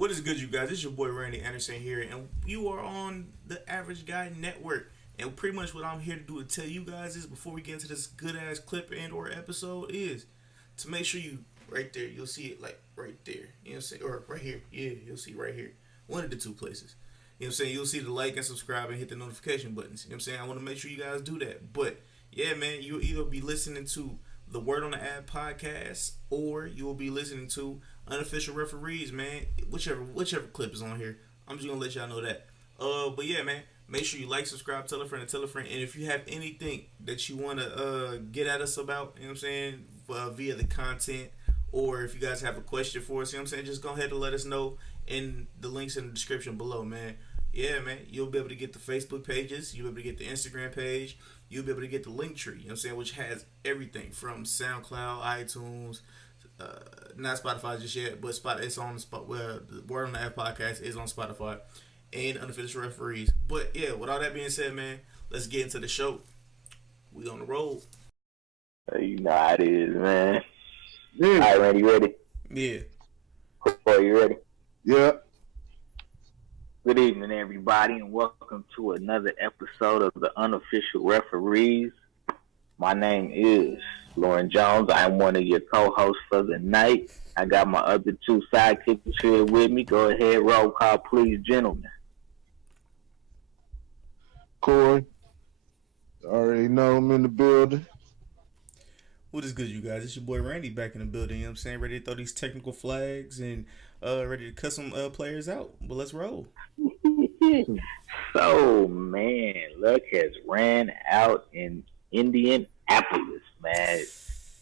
What is good, you guys? It's your boy Randy Anderson here, and you are on the Average Guy Network. And pretty much what I'm here to do to tell you guys is, before we get into this good ass clip and or episode, is to make sure you right there. You'll see it like right there. You know what I'm saying? Or right here. Yeah, you'll see right here. One of the two places. You know what I'm saying? You'll see the like and subscribe and hit the notification buttons. You know what I'm saying? I want to make sure you guys do that. But yeah, man, you'll either be listening to the Word on the Ad podcast, or you will be listening to Unofficial Referees, man. Whichever clip is on here, I'm just gonna let y'all know that. But yeah, man, make sure you like, subscribe, tell a friend, and tell a friend. And if you have anything that you wanna get at us about, you know what I'm saying, via the content, or if you guys have a question for us, you know what I'm saying, just go ahead and let us know in the links in the description below, man. Yeah, man, you'll be able to get the Facebook pages, you'll be able to get the Instagram page, you'll be able to get the link tree, you know what I'm saying, which has everything from SoundCloud, iTunes, not Spotify just yet, but it's on the spot where the Word on the App podcast is on Spotify and Unofficial Referees. But yeah, with all that being said, man, let's get into the show. We on the road. You know how it is, man. Yeah. All right, Randy, ready? Yeah. Are you ready? Yeah. Good evening, everybody, and welcome to another episode of the Unofficial Referees. My name is Lauren Jones. I'm one of your co-hosts for the night. I got my other two sidekicks here with me. Go ahead, roll call, please, gentlemen. Corey. Already know I'm in the building. What is good, you guys? It's your boy Randy back in the building, you know what I'm saying? Ready to throw these technical flags and ready to cut some players out. But let's roll. So, man, luck has ran out in Indianapolis, man.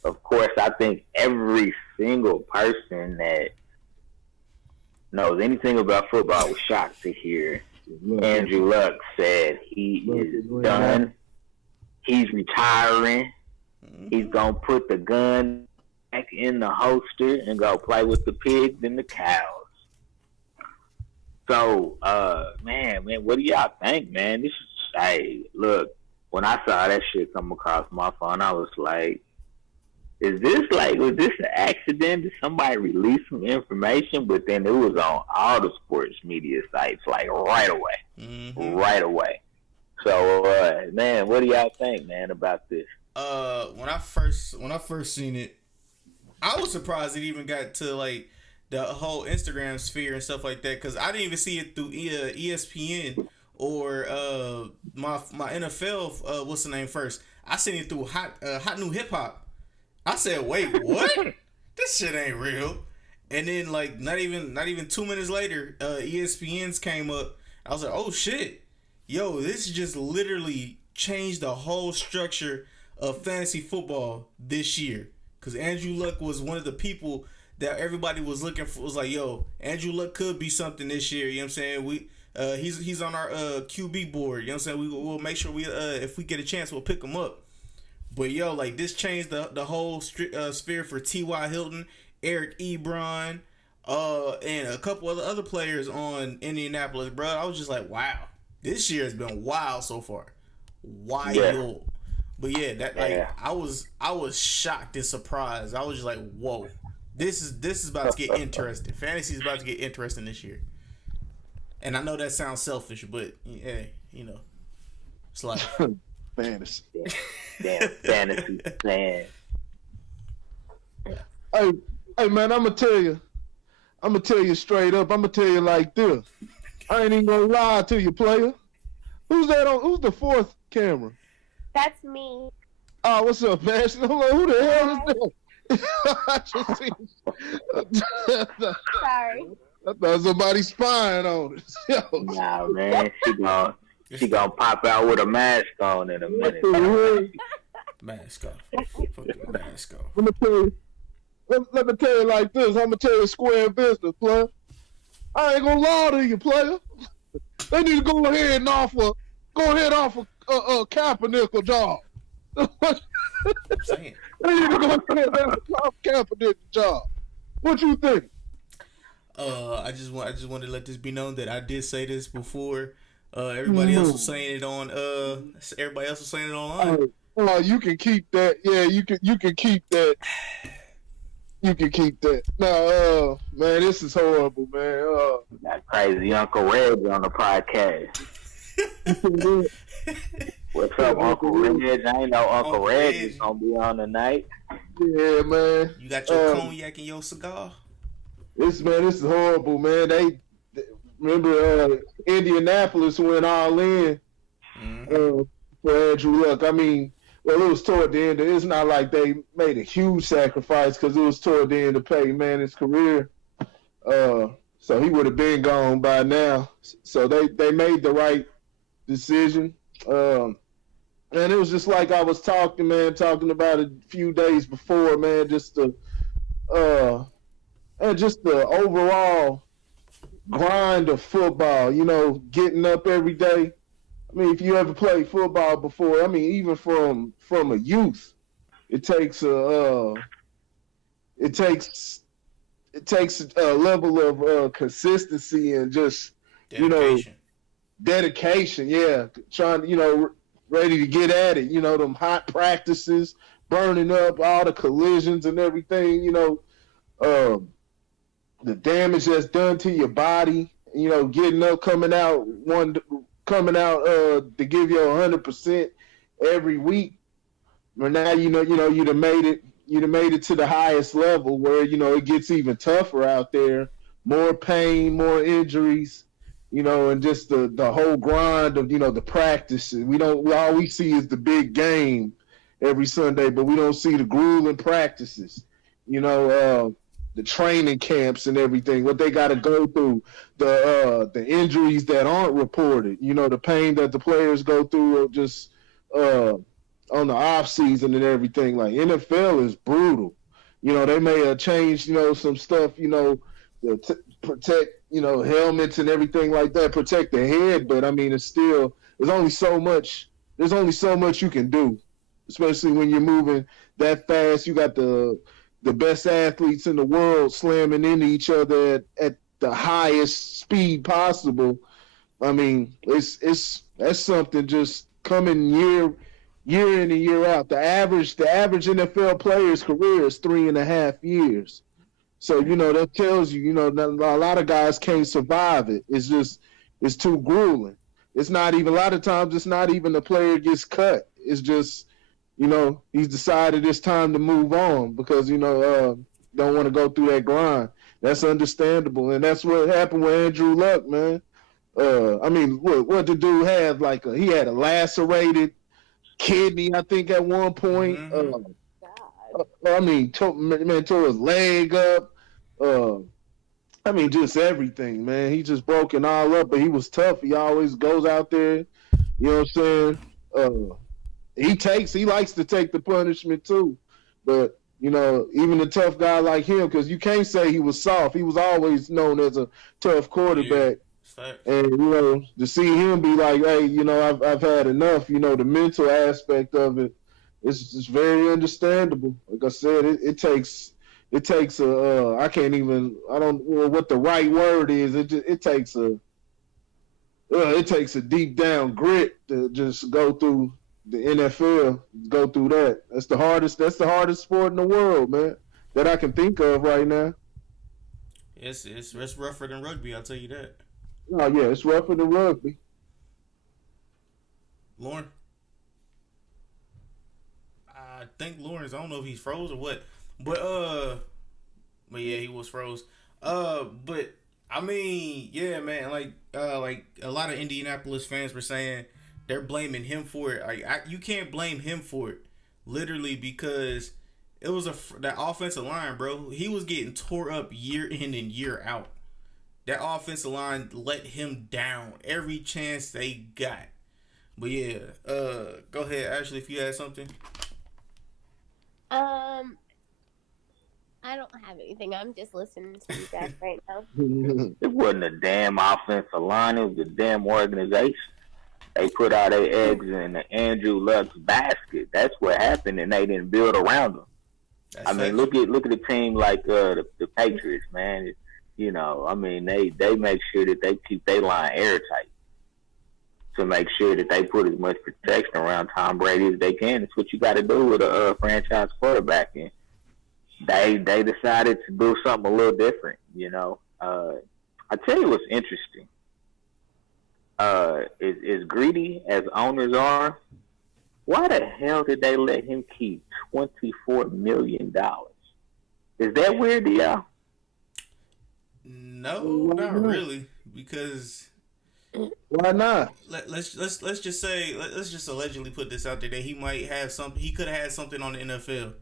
Of course, I think every single person that knows anything about football was shocked to hear Andrew Luck said he is done. He's retiring. He's going to put the gun back in the holster and go play with the pigs and the cows. So, man, what do y'all think, man? Hey, look, when I saw that shit come across my phone, I was like, was this an accident? Did somebody release some information? But then it was on all the sports media sites, like, right away. Mm-hmm. Right away. So, man, what do y'all think, man, about this? When I first seen it, I was surprised it even got to, like, the whole Instagram sphere and stuff like that, because I didn't even see it through ESPN or my NFL. What's the name first? I seen it through Hot New Hip Hop. I said, "Wait, what? This shit ain't real." And then, like, not even 2 minutes later, ESPN's came up. I was like, "Oh shit, yo, this just literally changed the whole structure of fantasy football this year." Because Andrew Luck was one of the people that everybody was looking for. Was like, yo, Andrew Luck could be something this year. You know what I'm saying? He's on our QB board. You know what I'm saying? We'll make sure if we get a chance, we'll pick him up. But yo, like, this changed the whole sphere for T.Y. Hilton, Eric Ebron, and a couple other players on Indianapolis, bro. I was just like, wow, this year has been wild so far. Wild. Yeah. But yeah, I was shocked and surprised. I was just like, whoa. This is about to get interesting. Fantasy is about to get interesting this year. And I know that sounds selfish, but yeah, you know, it's like fantasy. Damn fantasy fan. Hey man, I'm gonna tell you straight up. I'm gonna tell you like this. I ain't even gonna lie to you, player. Who's the fourth camera? That's me. Oh, what's up, man? Who the hell is that? I just seen. Sorry. I thought somebody spying on us. Nah, man, she gonna pop out with a mask on in a minute. Mask off. Fucking mask off. Let me tell you like this. I'm gonna tell you square business, player. I ain't gonna lie to you, player. They need to go ahead and offer Kaepernick a job. I'm saying. They need to go ahead and offer Kaepernick a job. What you think? I just wanted to let this be known that I did say this before. Everybody else was saying it on. Everybody else was saying it online. You can keep that. Yeah, you can keep that. You can keep that. No, man, this is horrible, man. That crazy Uncle Reg on the podcast. What's up, Uncle Reg? I ain't know Uncle Reg is gonna be on tonight. Yeah, man. You got your cognac and your cigar? This is horrible, man. They remember Indianapolis went all in for Andrew Luck. I mean, well, it was toward the end. It's not like they made a huge sacrifice because it was toward the end of Peyton Manning's career. So he would have been gone by now. So they made the right decision. And it was just like I was talking about a few days before, man, just the overall grind of football, getting up every day. I mean, if you ever played football before, I mean, even from a youth, it takes a level of consistency and just dedication. Yeah, trying ready to get at it. Them hot practices, burning up all the collisions and everything. The damage that's done to your body. Getting up, coming out to give you 100% every week. But now you'd have made it to the highest level where it gets even tougher out there. More pain, more injuries, and just the whole grind of the practices. All we see is the big game every Sunday, but we don't see the grueling practices. The training camps and everything, what they got to go through, the injuries that aren't reported, the pain that the players go through just on the off season and everything. Like NFL is brutal. They may have changed, some stuff, to protect, helmets and everything like that, protect the head. But I mean, there's only so much you can do, especially when you're moving that fast. You got the best athletes in the world slamming into each other at the highest speed possible. I mean, that's something just coming year in and year out. The average NFL player's career is 3.5 years. So, that tells you, a lot of guys can't survive it. It's too grueling. It's not even, a lot of times it's not even the player gets cut. It's just, he's decided it's time to move on because, don't want to go through that grind. That's understandable. And that's what happened with Andrew Luck, man. I mean, what the dude had? He had a lacerated kidney, I think, at one point. I mean, tore his leg up. I mean, just everything, man. He just broke it all up, but he was tough. He always goes out there. You know what I'm saying? He likes to take the punishment too, but even a tough guy like him, because you can't say he was soft. He was always known as a tough quarterback, and to see him be like, hey, I've had enough. The mental aspect of it, it's very understandable. Like I said, it takes I don't know what the right word is. It takes a deep down grit to just go through the NFL, go through that. That's the hardest sport in the world, man, that I can think of right now. It's rougher than rugby, I'll tell you that. Oh yeah, it's rougher than rugby. Lauren? I think Lawrence, I don't know if he's froze or what. But yeah, he was froze. But I mean, yeah, man, like a lot of Indianapolis fans were saying they're blaming him for it. You can't blame him for it, literally, because it was that offensive line, bro. He was getting tore up year in and year out. That offensive line let him down every chance they got. But yeah, go ahead, Ashley, if you had something. I don't have anything. I'm just listening to you guys right now. It wasn't a damn offensive line. It was a damn organization. They put all their eggs in the Andrew Luck's basket. That's what happened, and they didn't build around them. I mean, look at a team like the Patriots, man. I mean, they make sure that they keep their line airtight to make sure that they put as much protection around Tom Brady as they can. It's what you got to do with a franchise quarterback. And they decided to do something a little different. I tell you what's interesting. As greedy as owners are, why the hell did they let him keep $24 million? Is that weird to y'all? No, not really, because Why not? let's just say let's just allegedly put this out there that he might have something. He could have had something on the NFL,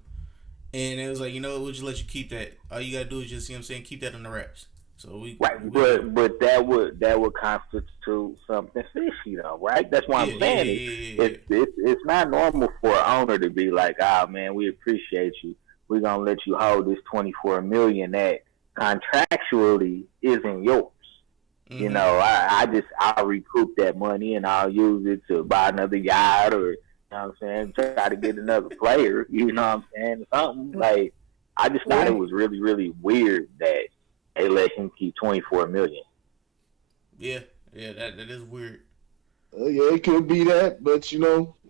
and it was like, we'll just let you keep that. All you gotta do is just, keep that in the wraps. So Right, but that would constitute something fishy, though, right? That's why I'm saying it's not normal for an owner to be like, "Ah, man, we appreciate you. We're gonna let you hold this $24 million that contractually isn't yours." Mm-hmm. I'll recoup that money and I'll use it to buy another yacht, or try to get another player. You know what I'm saying? Something like, I just thought it was really, really weird that they let him keep $24 million. Yeah, that is weird. Yeah, it could be that, but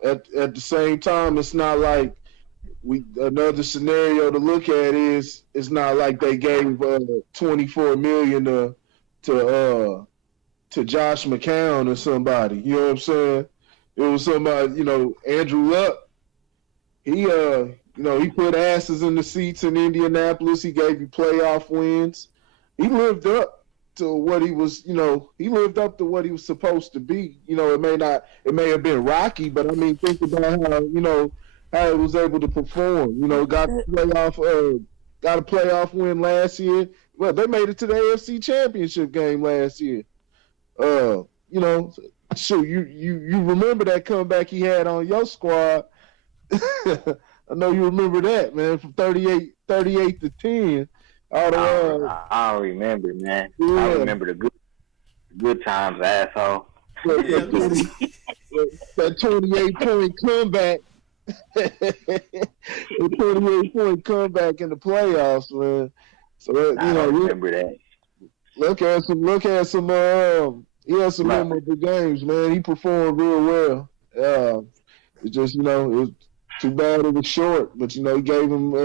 at the same time, it's not like another scenario to look at is it's not like they gave $24 million to Josh McCown or somebody. You know what I'm saying? It was somebody. Andrew Luck. He put asses in the seats in Indianapolis. He gave you playoff wins. He lived up to what he was. He lived up to what he was supposed to be. It may have been rocky, but I mean, think about how he was able to perform. Got a playoff win last year. Well, they made it to the AFC Championship game last year. So you remember that comeback he had on your squad. I know you remember that, man, from 38 to 10. I don't remember, man. Yeah. I remember the good times, asshole. That 28-point comeback. The 28-point comeback in the playoffs, man. So I don't remember that. Look at some he had some memorable games, man. He performed real well. It just, it was too bad it was short, but he gave him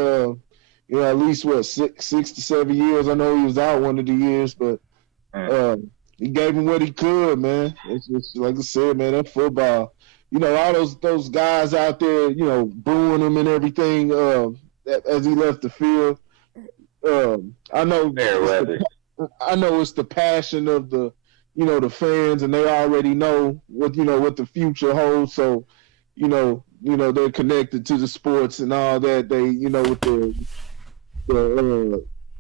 at least 6 to 7 years. I know he was out one of the years, but he gave him what he could, man. It's just, like I said, man, that football. All those guys out there, booing him and everything as he left the field. I know it's the passion of the fans, and they already know what the future holds. So, they're connected to the sports and all that. They, with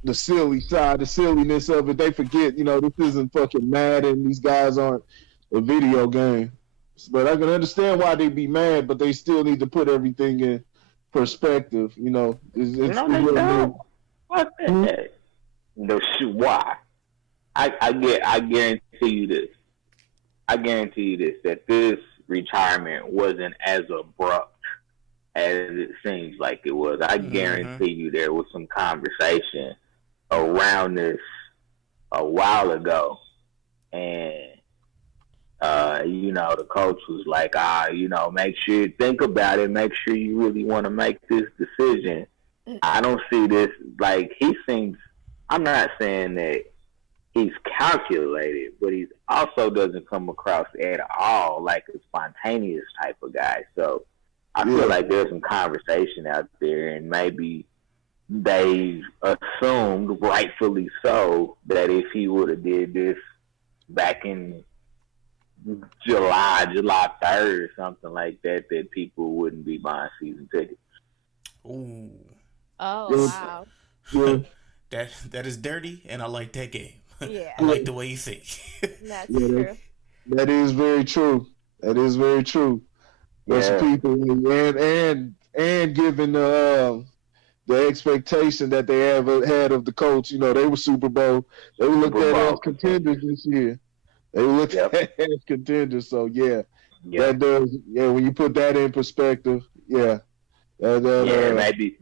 the silly side, the silliness of it, they forget, this isn't fucking Madden. These guys aren't a video game. But I can understand why they'd be mad, but they still need to put everything in perspective. They don't. Fuck that. No shit. Why? I guarantee you this. That this retirement wasn't as abrupt as it seems like it was. I guarantee you there was some conversation around this a while ago, and the coach was like, make sure you think about it, make sure you really want to make this decision. I don't see this, like, he seems, I'm not saying that he's calculated, but he also doesn't come across at all like a spontaneous type of guy. So I feel like there's some conversation out there, and maybe they assumed, rightfully so, that if he would have did this back in July 3rd or something like that, that people wouldn't be buying season tickets. Ooh. Oh, wow. That is dirty, and I like that game. Yeah. I like the way you think. That's true. That is very true. There's people, and given the expectation that they had of the Colts, they were Super Bowl. They were looked at as contenders this year. They were looked at as contenders. So that does. Yeah, when you put that in perspective, maybe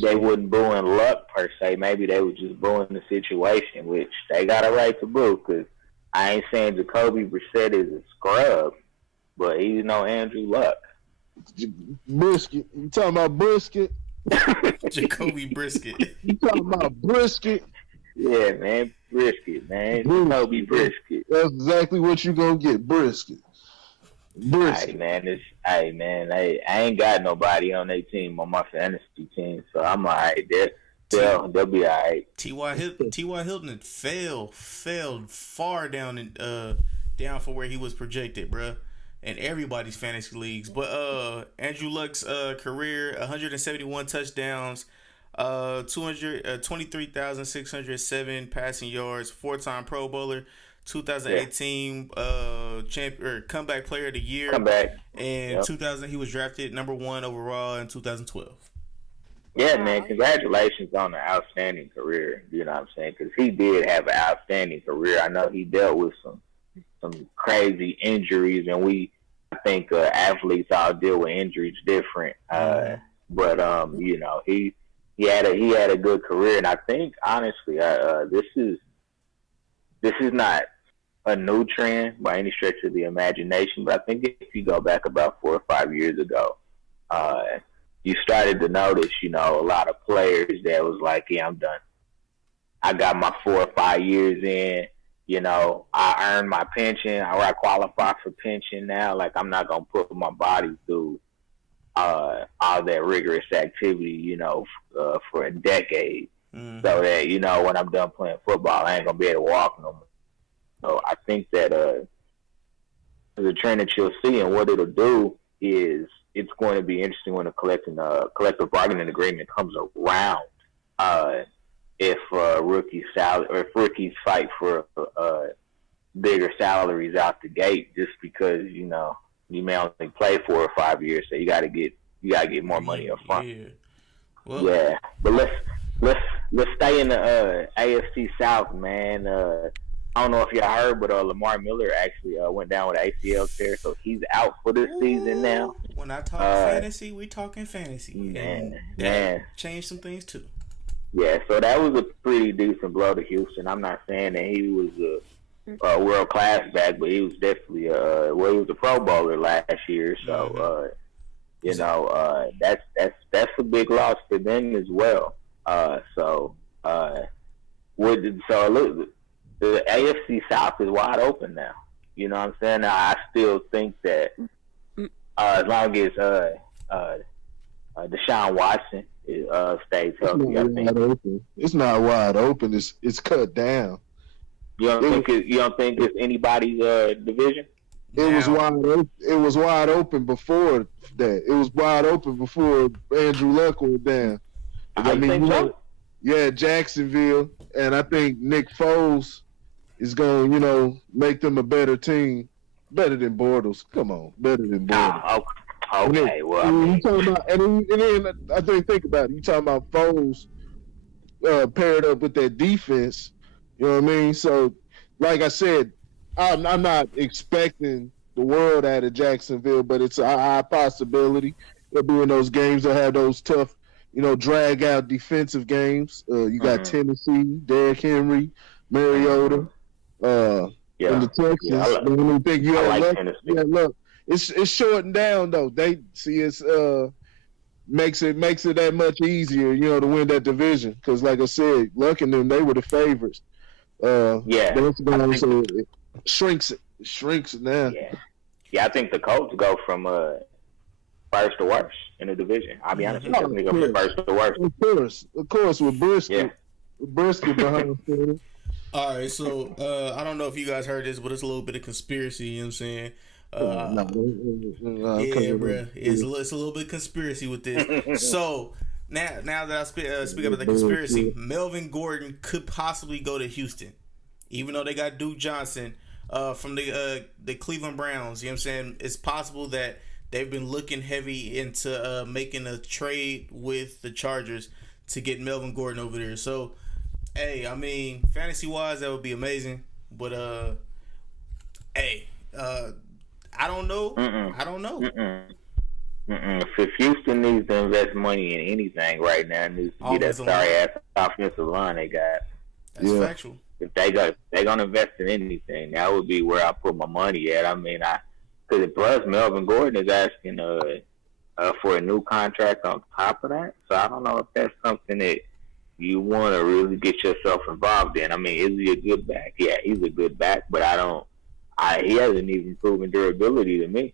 they wasn't booing Luck per se. Maybe they were just booing the situation, which they got a right to boo. Because I ain't saying Jacoby Brissett is a scrub, but he's no Andrew Luck. Brisket. You talking about Brisket? Jacoby Brisket. You talking about Brisket? Yeah, man, brisket, man. Jacoby Brisket. That's exactly what you gonna get, Brisket. Hey man, I ain't got nobody on their team on my fantasy team, so I'm alright. They'll be alright. T.Y. Hilton failed far down down for where he was projected, bruh. In everybody's fantasy leagues. But Andrew Luck's career, 171 touchdowns, 23,607 passing yards, 4-time Pro Bowler, 2018 comeback player of the year. And 2000 he was drafted number 1 overall in 2012. Yeah, man, congratulations on an outstanding career. You know what I'm saying? Because he did have an outstanding career. I know he dealt with some crazy injuries, and I think athletes all deal with injuries different. But you know, he had a good career, and I think honestly, this is not a new trend by any stretch of the imagination. But I think if you go back about 4 or 5 years ago, you started to notice, you know, a lot of players that was like, yeah, I'm done. I got my 4 or 5 years in. You know, I earned my pension, or I qualify for pension now. Like, I'm not going to put my body through all that rigorous activity, you know, for a decade. So that, you know, when I'm done playing football, I ain't going to be able to walk no more. So I think that the trend that you'll see, and what it'll do is it's going to be interesting when a collective bargaining agreement comes around. If rookies fight for bigger salaries out the gate, just because, you know, you may only play 4 or 5 years, so you got to get more money up front. Yeah. Well, yeah, but let's stay in the AFC South, man. I don't know if y'all heard, but Lamar Miller actually went down with an ACL tear, so he's out for this season now. When I talk fantasy, we talking fantasy. Man, changed some things too. Yeah, so that was a pretty decent blow to Houston. I'm not saying that he was a world class back, but he was definitely he was a Pro Bowler last year. So you know, that's a big loss for them as well. The AFC South is wide open now. You know what I'm saying? I still think that as long as Deshaun Watson stays healthy, I think it's not wide open. It's cut down. You don't think it's anybody's division? It was wide open. It was wide open before that. It was wide open before Andrew Luck went down. I mean, yeah, Jacksonville, and I think Nick Foles is going to, you know, make them a better team, better than Bortles. Come on, better than Bortles. Okay, well, I mean, you talking about, and then I think about it. You talking about Foles paired up with that defense. You know what I mean? So, like I said, I'm not expecting the world out of Jacksonville, but it's a high possibility. They'll be in those games. They'll have those tough, you know, drag out defensive games. You got Tennessee, Derrick Henry, Mariota, and the Texans. Yeah, I like Tennessee. Yeah, look, it's shortened down though. They see it's makes it that much easier, you know, to win that division. Because like I said, Luck and them, they were the favorites. It shrinks it now. Yeah, I think the Colts go from first to worst in the division. I'll be honest, they go from first to worst. Of course, with Brisket, behind the All right, so I don't know if you guys heard this, but it's a little bit of conspiracy. You know what I'm saying? Bro, it's a little bit conspiracy with this. So now that I speak about the conspiracy, Melvin Gordon could possibly go to Houston, even though they got Duke Johnson from the Cleveland Browns. You know what I'm saying? It's possible that they've been looking heavy into making a trade with the Chargers to get Melvin Gordon over there. So, hey, I mean, fantasy wise, that would be amazing. But I don't know. I don't know. If Houston needs to invest money in anything right now, it needs to be that sorry ass offensive line they got. That's factual. If they're gonna invest in anything, that would be where I put my money at. I mean, because plus Melvin Gordon is asking for a new contract on top of that. So I don't know if that's something that you want to really get yourself involved in. I mean, is he a good back? Yeah, he's a good back, but he hasn't even proven durability to me.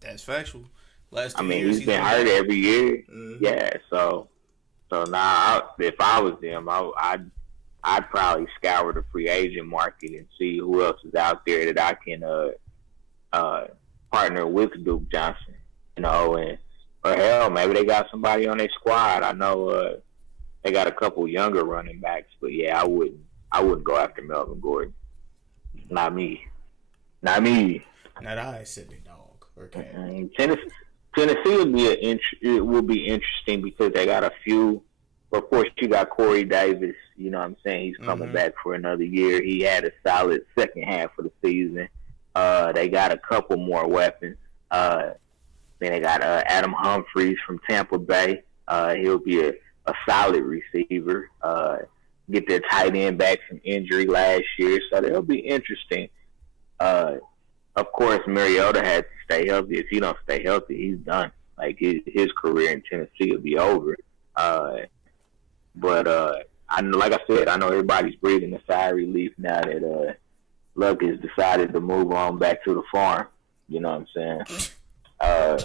That's factual. Last 2 I mean, years, he's been hurt every year. Mm-hmm. Yeah, so now if I was them, I'd probably scour the free agent market and see who else is out there that I can partner with Duke Johnson. Or hell, maybe they got somebody on their squad. I know they got a couple younger running backs, but yeah, I wouldn't go after Melvin Gordon. Not me. Not I, said the dog. Okay. Tennessee will be interesting because they got a few. Of course, you got Corey Davis. You know what I'm saying? He's coming back for another year. He had a solid second half of the season. They got a couple more weapons. Then they got Adam Humphries from Tampa Bay. He'll be a solid receiver. Get their tight end back from injury last year, so they'll be interesting. Of course, Mariota has to stay healthy. If he don't stay healthy, he's done. Like his career in Tennessee will be over. But I know, like I said, I know everybody's breathing a sigh of relief now that Luck has decided to move on back to the farm. You know what I'm saying?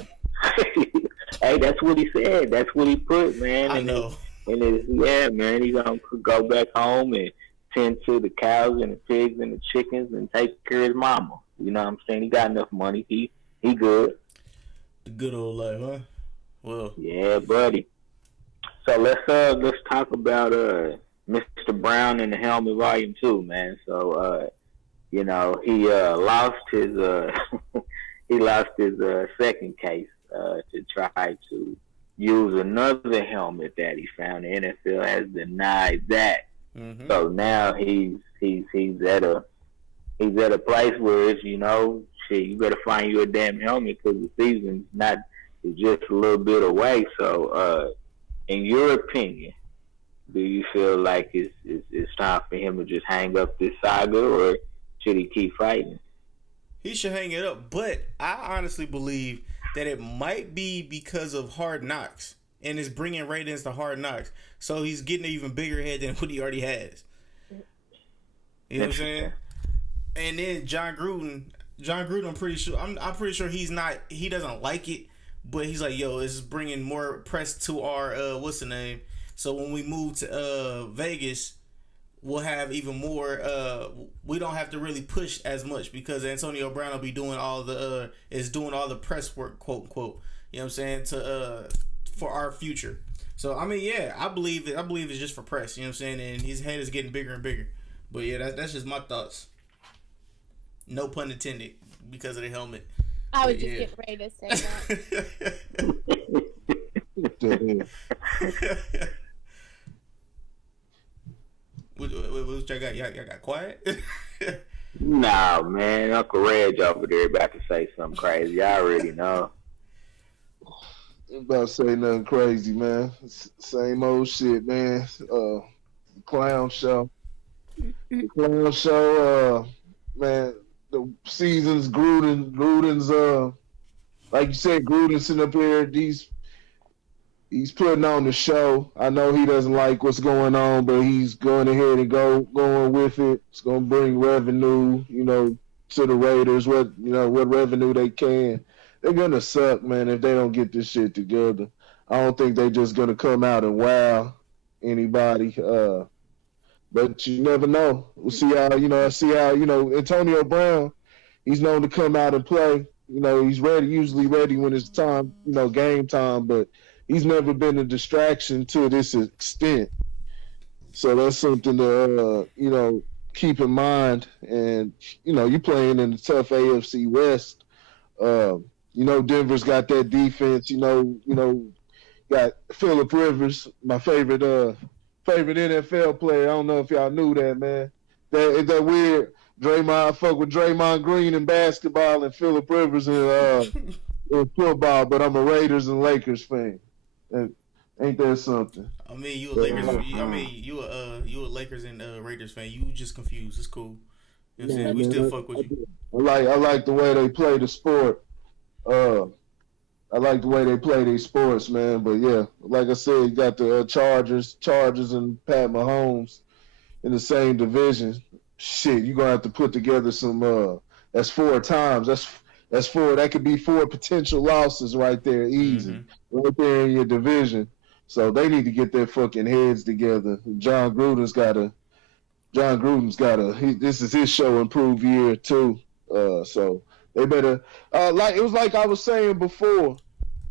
Hey, that's what he said. That's what he put, man. I know. Yeah, man, he's gonna go back home and tend to the cows and the pigs and the chickens and take care of his mama. You know what I'm saying? He got enough money. He good. The good old life, huh? Well, yeah, buddy. So let's talk about Mr. Brown and the Helmet Volume 2, man. So he lost his second case to try to use another helmet that he found. The NFL has denied that. Mm-hmm. So now he's at a place where it's, you better find you a damn helmet because the season's is just a little bit away. So in your opinion, do you feel like it's time for him to just hang up this saga, or should he keep fighting? He should hang it up, but I honestly believe that it might be because of Hard Knocks, and it's bringing ratings to Hard Knocks. So he's getting an even bigger head than what he already has. You know what I'm saying? And then John Gruden, I'm pretty sure he doesn't like it, but he's like, yo, it's bringing more press to our what's the name? So when we move to Vegas, we'll have even more. We don't have to really push as much because Antonio Brown will be doing all the press work, quote unquote. You know what I'm saying, to for our future. So I mean, yeah, I believe it's just for press. You know what I'm saying, and his head is getting bigger and bigger. But yeah, that's just my thoughts. No pun intended, because of the helmet. I was just getting ready to say that. What y'all got? Y'all got quiet? Nah, man. Uncle Reg over there about to say something crazy. I already know. I'm about to say nothing crazy, man. Same old shit, man. Clown show. The clown show, man. The season's Gruden's like you said, Gruden sitting up here, he's putting on the show. I know he doesn't like what's going on, but he's going ahead and going with it. It's gonna bring revenue, to the Raiders, what revenue they can. They're gonna suck, man, if they don't get this shit together. I don't think they're just gonna come out and wow anybody. But you never know. We'll see how, Antonio Brown, he's known to come out and play. He's usually ready when it's time, game time, but he's never been a distraction to this extent. So that's something to, keep in mind. And, you're playing in the tough AFC West. Denver's got that defense, got Phillip Rivers, my favorite NFL player. I don't know if y'all knew that, man. That weird I fuck with Draymond Green in basketball and Phillip Rivers in football, but I'm a Raiders and Lakers fan. Ain't that something? I mean, you a Lakers. You a Lakers and Raiders fan. You just confused. It's cool. You know what I'm saying? We still fuck with you. I like the way they play the sport. I like the way they play their sports, man. But yeah, like I said, you got the Chargers, and Pat Mahomes in the same division. Shit, you're gonna have to put together some. That's 4 times. That's four. That could be 4 potential losses right there, easy, right there in your division. So they need to get their fucking heads together. This is his show improve year too. So they better. Like it was like I was saying before.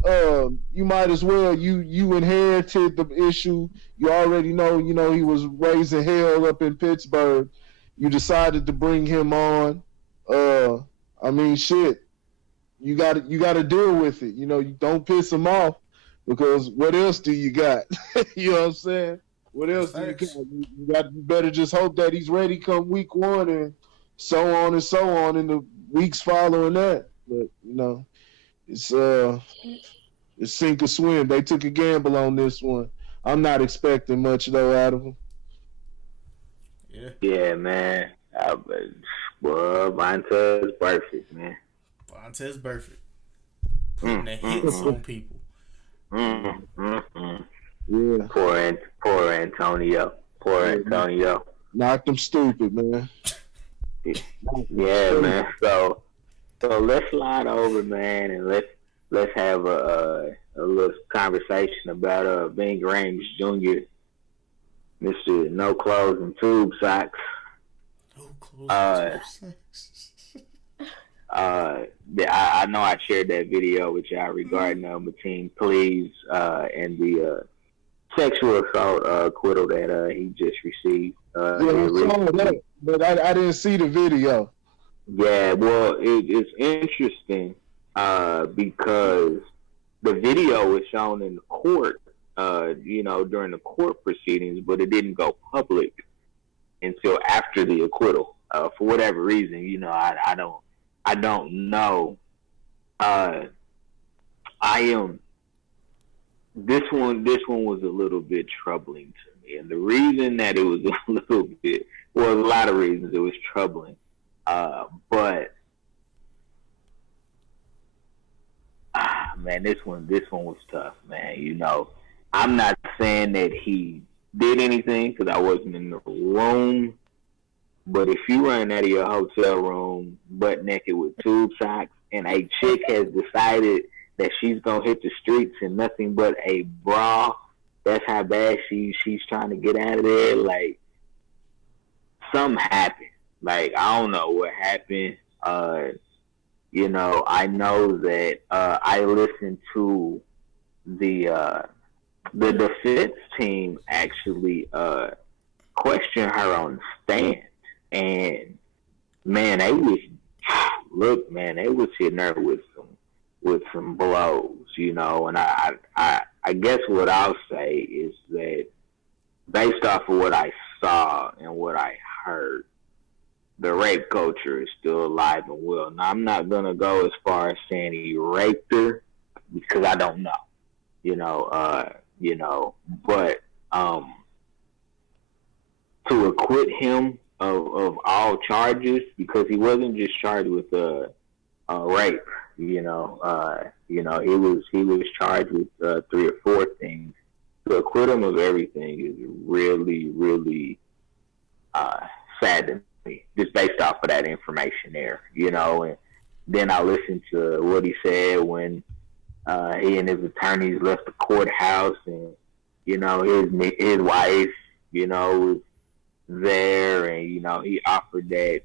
You might as well. You inherited the issue. You already know. You know he was raising hell up in Pittsburgh. You decided to bring him on. I mean, shit. You got to deal with it. You know, you don't piss him off because what else do you got? You know what I'm saying? What else do you got? You better just hope that he's ready come week 1 and so on in the weeks following that. But you know, it's sink or swim. They took a gamble on this one. I'm not expecting much though out of them. Yeah, man. Well, Vontae's perfect, man. Vontae's perfect. Putting the hits on people. Yeah. Poor Antonio. Knocked him stupid, man. Yeah, man. So let's slide over, man, and let's have a little conversation about Ving Rhames Jr., Mr. No Clothes and Tube Socks. No clothes and tube socks. I know I shared that video with y'all regarding Matten Cleaves and the sexual assault acquittal that he just received. I saw that, but I didn't see the video. Yeah, well, it's interesting because the video was shown in court, during the court proceedings, but it didn't go public until after the acquittal. For whatever reason, I don't know. This one was a little bit troubling to me, and the reason that it was a lot of reasons it was troubling. But man, this one was tough, man. I'm not saying that he did anything because I wasn't in the room. But if you run out of your hotel room butt naked with tube socks and a chick has decided that she's gonna hit the streets in nothing but a bra, that's how bad she's trying to get out of there. Like, something happened. Like, I don't know what happened. I know that I listened to the defense team actually question her on the stand. And man, they was hitting her with some blows, and I guess what I'll say is that based off of what I saw and what I heard, the rape culture is still alive and well. Now, I'm not gonna go as far as saying he raped her because I don't know, but to acquit him of all charges, because he wasn't just charged with rape. He was charged with 3 or 4 things. To acquit him of everything is really, really sad to me, just based off of that information there. And then I listened to what he said when he and his attorneys left the courthouse, and his wife, was there, and he offered that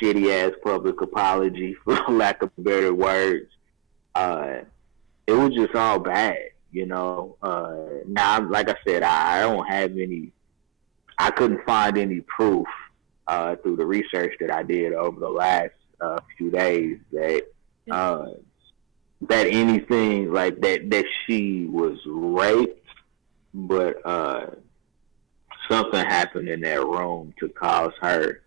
shitty ass public apology, for lack of better words. It was just all bad, Now, like I said, I don't have any. I couldn't find any proof through the research that I did over the last few days that anything like that she was raped, but something happened in that room to cause her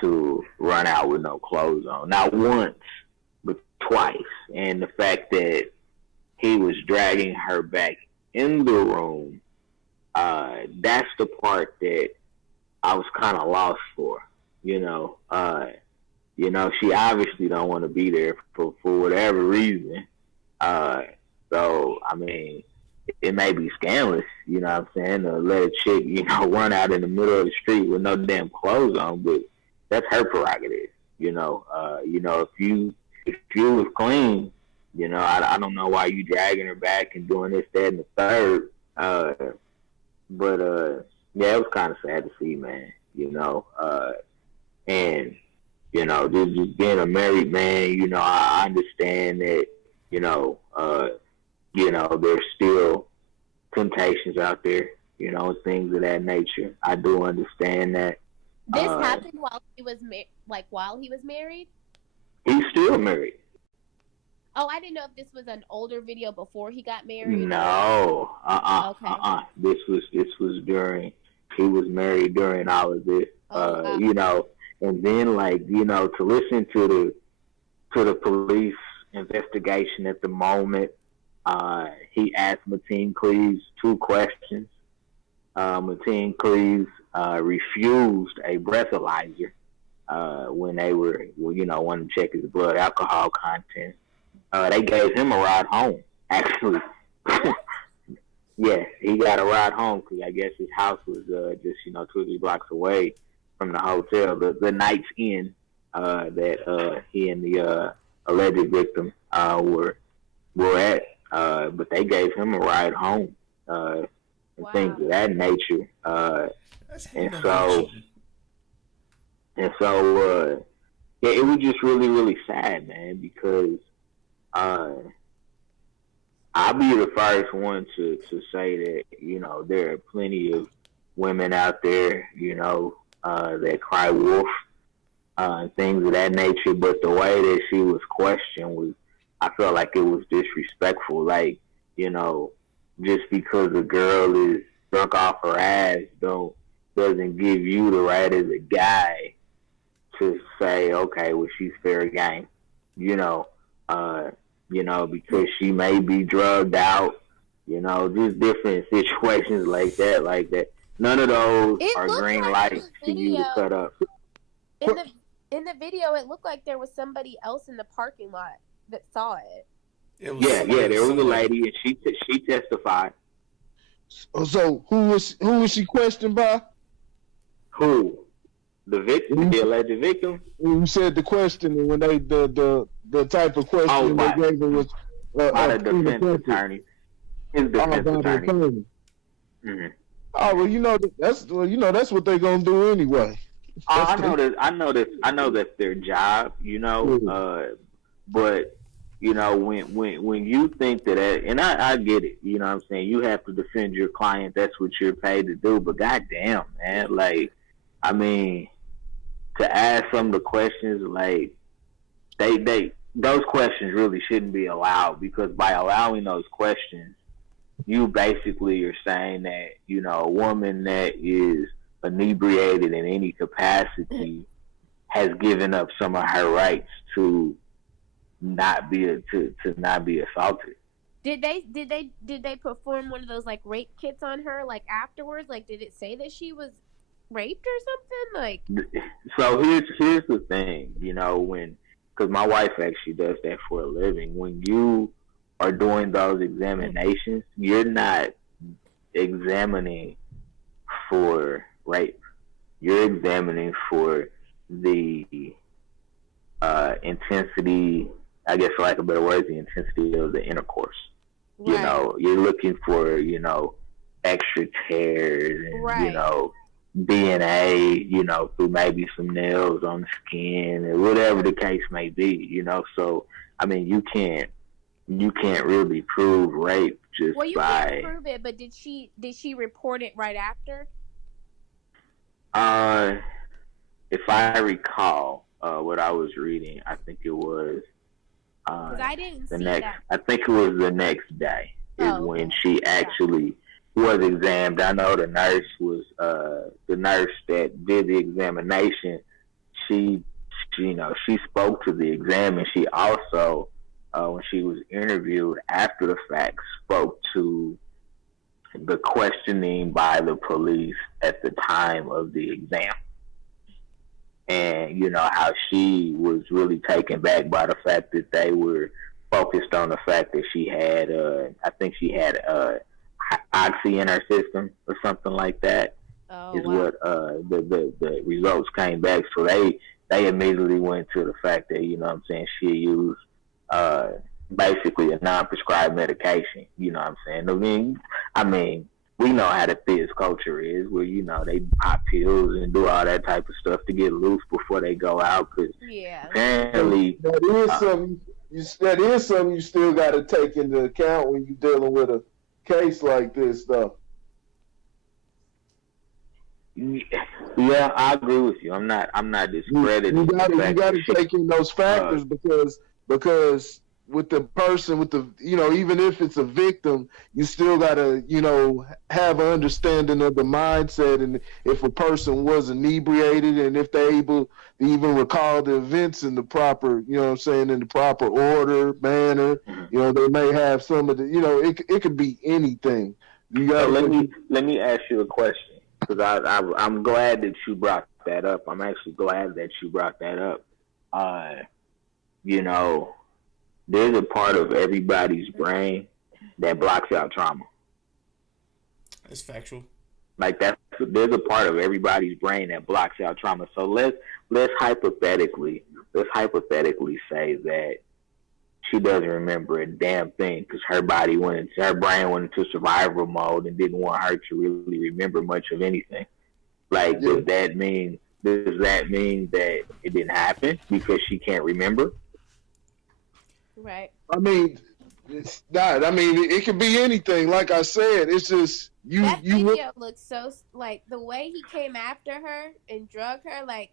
to run out with no clothes on. Not once, but twice. And the fact that he was dragging her back in the room, that's the part that I was kind of lost for. She obviously don't want to be there for whatever reason. Uh, so I mean, it may be scandalous, you know what I'm saying, to let a chick, run out in the middle of the street with no damn clothes on, but that's her prerogative, if you was clean, I don't know why you dragging her back and doing this, that, and the third. But yeah, it was kind of sad to see, man. And just being a married man, I understand that, there's still temptations out there, things of that nature. I do understand that. This happened while he was while he was married. He's still married. Oh, I didn't know if this was an older video before he got married. No, Okay. This was during he was married during all of this. Wow. And then to listen to the police investigation at the moment. He asked Matten Cleaves 2 questions. Matten Cleaves refused a breathalyzer when they wanted to check his blood alcohol content. They gave him a ride home, actually. Yeah, he got a ride home because I guess his house was just 2 or 3 blocks away from the hotel, the Night's Inn that he and the alleged victim were at. But they gave him a ride home and things of that nature. And yeah, it was just really, really sad, man, because I'll be the first one to say that, there are plenty of women out there, that cry wolf and things of that nature. But the way that she was questioned I felt like it was disrespectful. Like, just because a girl is drunk off her ass doesn't give you the right as a guy to say, okay, well, she's fair game. Because she may be drugged out, just different situations like that. None of those are green lights for you to cut up. In the video, it looked like there was somebody else in the parking lot that saw it. There was a lady, and she testified. So who was she questioned by? Who? The victim, the alleged victim. You said the question when they the type of question they gave her was by the defense attorney. His defense attorney. Mm-hmm. Oh well, that's what they're gonna do anyway. I know that's their job, but when you think that, and I get it, what I'm saying, you have to defend your client. That's what you're paid to do. But goddamn, man, to ask some of the questions, those questions really shouldn't be allowed, because by allowing those questions, you basically are saying that, a woman that is inebriated in any capacity has given up some of her rights to not be assaulted. Did they perform one of those rape kits on her afterwards? Did it say that she was raped or something? So here's the thing, because my wife actually does that for a living. When you are doing those examinations, you're not examining for rape. You're examining for the intensity, I guess for lack of better words, the intensity of the intercourse. Right. You're looking for, extra tears and, DNA, through maybe some nails on the skin or whatever the case may be, So, you can't really prove rape just you by... can't prove it, but did she report it right after? If I recall what I was reading, I think it was... Because I didn't see that. I think it was the next day when she actually was examined. I know the nurse was the nurse that did the examination. She spoke to the exam, and she also, when she was interviewed after the fact, spoke to the questioning by the police at the time of the exam. And how she was really taken back by the fact that they were focused on the fact that she had, I think she had oxy in her system or something like that. Oh, Is wow. what the results came back. So they immediately went to the fact that, you know what I'm saying, she used basically a non-prescribed medication. You know what I'm saying? I mean, we know how the fizz culture is, where, you know, they pop pills and do all that type of stuff to get loose before they go out. Because Yeah. apparently, that is something you still got to take into account when you're dealing with a case like this, though. yeah, I agree with you. I'm not discrediting. You got to take in those factors because with the person, with the, you know, even if it's a victim, you still got to, you know, have an understanding of the mindset, and if a person was inebriated and if they're able to even recall the events in the proper, you know what I'm saying, in the proper order, manner, you know, they may have some of the, you know, it could be anything. You got so let me ask you a question, because I'm glad that you brought that up. I'm actually glad that you brought that up. You know, there's a part of everybody's brain that blocks out trauma. That's factual. Like there's a part of everybody's brain that blocks out trauma. So let's hypothetically say that she doesn't remember a damn thing because her brain went into survival mode and didn't want her to really remember much of anything. Like, does that mean that it didn't happen because she can't remember? Right. I mean, it's not. I mean, it could be anything. Like I said, it's just that video looks so, like, the way he came after her and drug her, like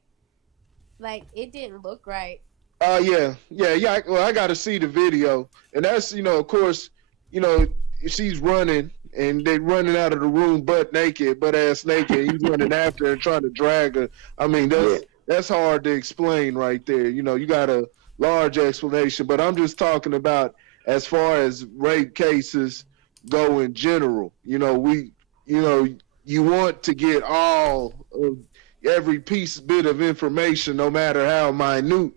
it didn't look right. Yeah. Well, I got to see the video, and that's, you know, of course, you know, she's running and they running out of the room butt ass naked. He's running after her and trying to drag her. I mean, that's hard to explain right there. You know, you got a large explanation, but I'm just talking about as far as rape cases go in general. You know, you want to get all of every bit of information, no matter how minute,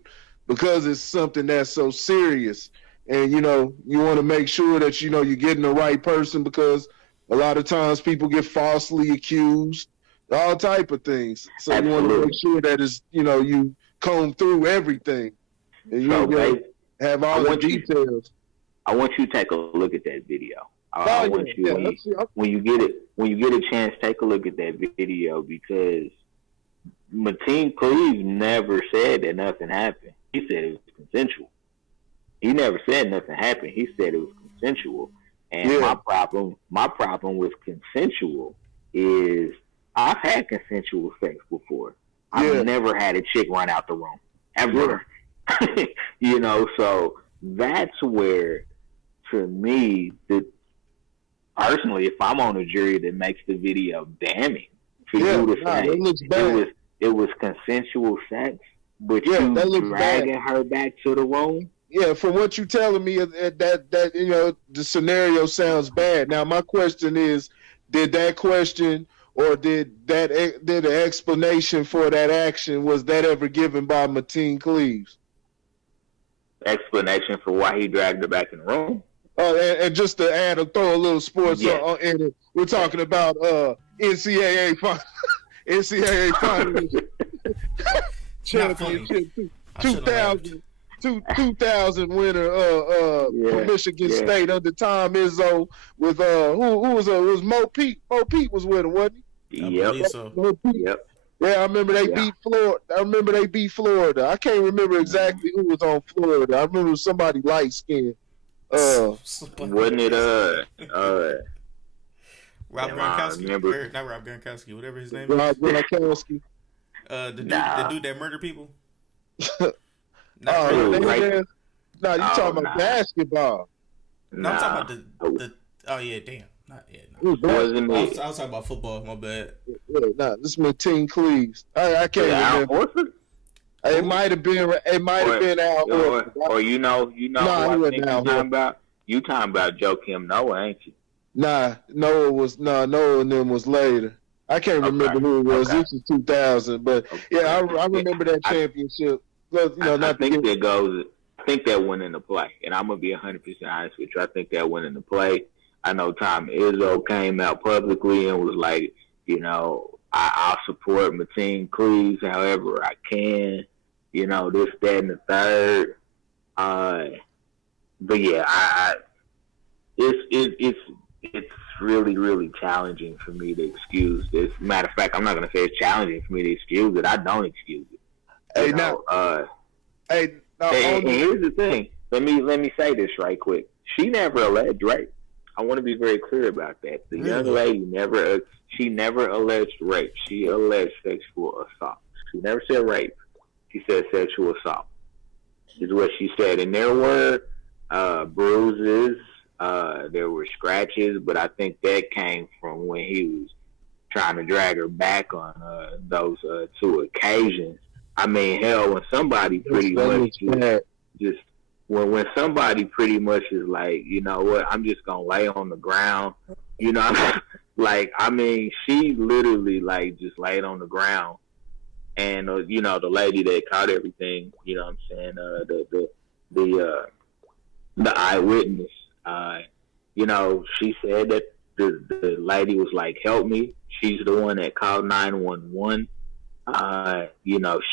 because it's something that's so serious. And, you know, you want to make sure that, you know, you're getting the right person, because a lot of times people get falsely accused, all type of things. So you want to make sure that it's, you know, you comb through everything and you have all the details. I want you to take a look at that video. When you get a chance, take a look at that video, because Matten Cleaves never said that nothing happened. He said it was consensual. He never said nothing happened. He said it was consensual. And my problem with consensual is I've had consensual sex before. I've never had a chick run out the room ever. You know, so that's where, to me, personally, if I'm on a jury that makes the video damning for you to say it was consensual sex, but you dragging her back to the room. Yeah, from what you're telling me, that you know, the scenario sounds bad. Now, my question is, did that question, or did the explanation for that action, was that ever given by Matten Cleaves? Explanation for why he dragged her back in the room. And just to throw a little sports in it, we're talking about NCAA finals championship 2000 winner from Michigan State under Tom Izzo with who was Mo Pete. Mo Pete was with him, wasn't he? Yep. Yep. Yeah, I remember they beat Florida. I can't remember exactly who was on Florida. I remember it was somebody light skinned. Wasn't it Rob Gronkowski? Not Rob Gronkowski, whatever his name is. Rob Gronkowski. The dude that murder people. You talking about basketball? No, I'm talking about the. Oh yeah, damn. Not yet. No. I was talking about football. My bad. This is Matten Cleaves. I can't remember. It might have been. Al. Or you know. I think you talking about Joakim Noah, ain't you? Noah and them was later. I can't remember who it was. This is 2000, but I remember that championship. You know, I think that went into play, and I'm gonna be 100% honest with you. I think that went into play. I know Tom Izzo came out publicly and was like, I'll support Matten Cleaves however I can, this, that, and the third. But yeah, it's really, really challenging for me to excuse this. Matter of fact, I'm not gonna say it's challenging for me to excuse it. I don't excuse it. And here's the thing. Let me say this right quick. She never alleged rape. I want to be very clear about that. The young lady never alleged rape. She alleged sexual assault. She never said rape. She said sexual assault. Is what she said. And there were bruises. There were scratches, but I think that came from when he was trying to drag her back on those two occasions. I mean, hell, when somebody pretty much just when somebody pretty much is like, you know what, I'm just gonna lay on the ground, like, I mean, she literally like just laid on the ground, and the lady that caught everything, you know what I'm saying, the eyewitness, she said that the lady was like, help me. She's the one that called 911.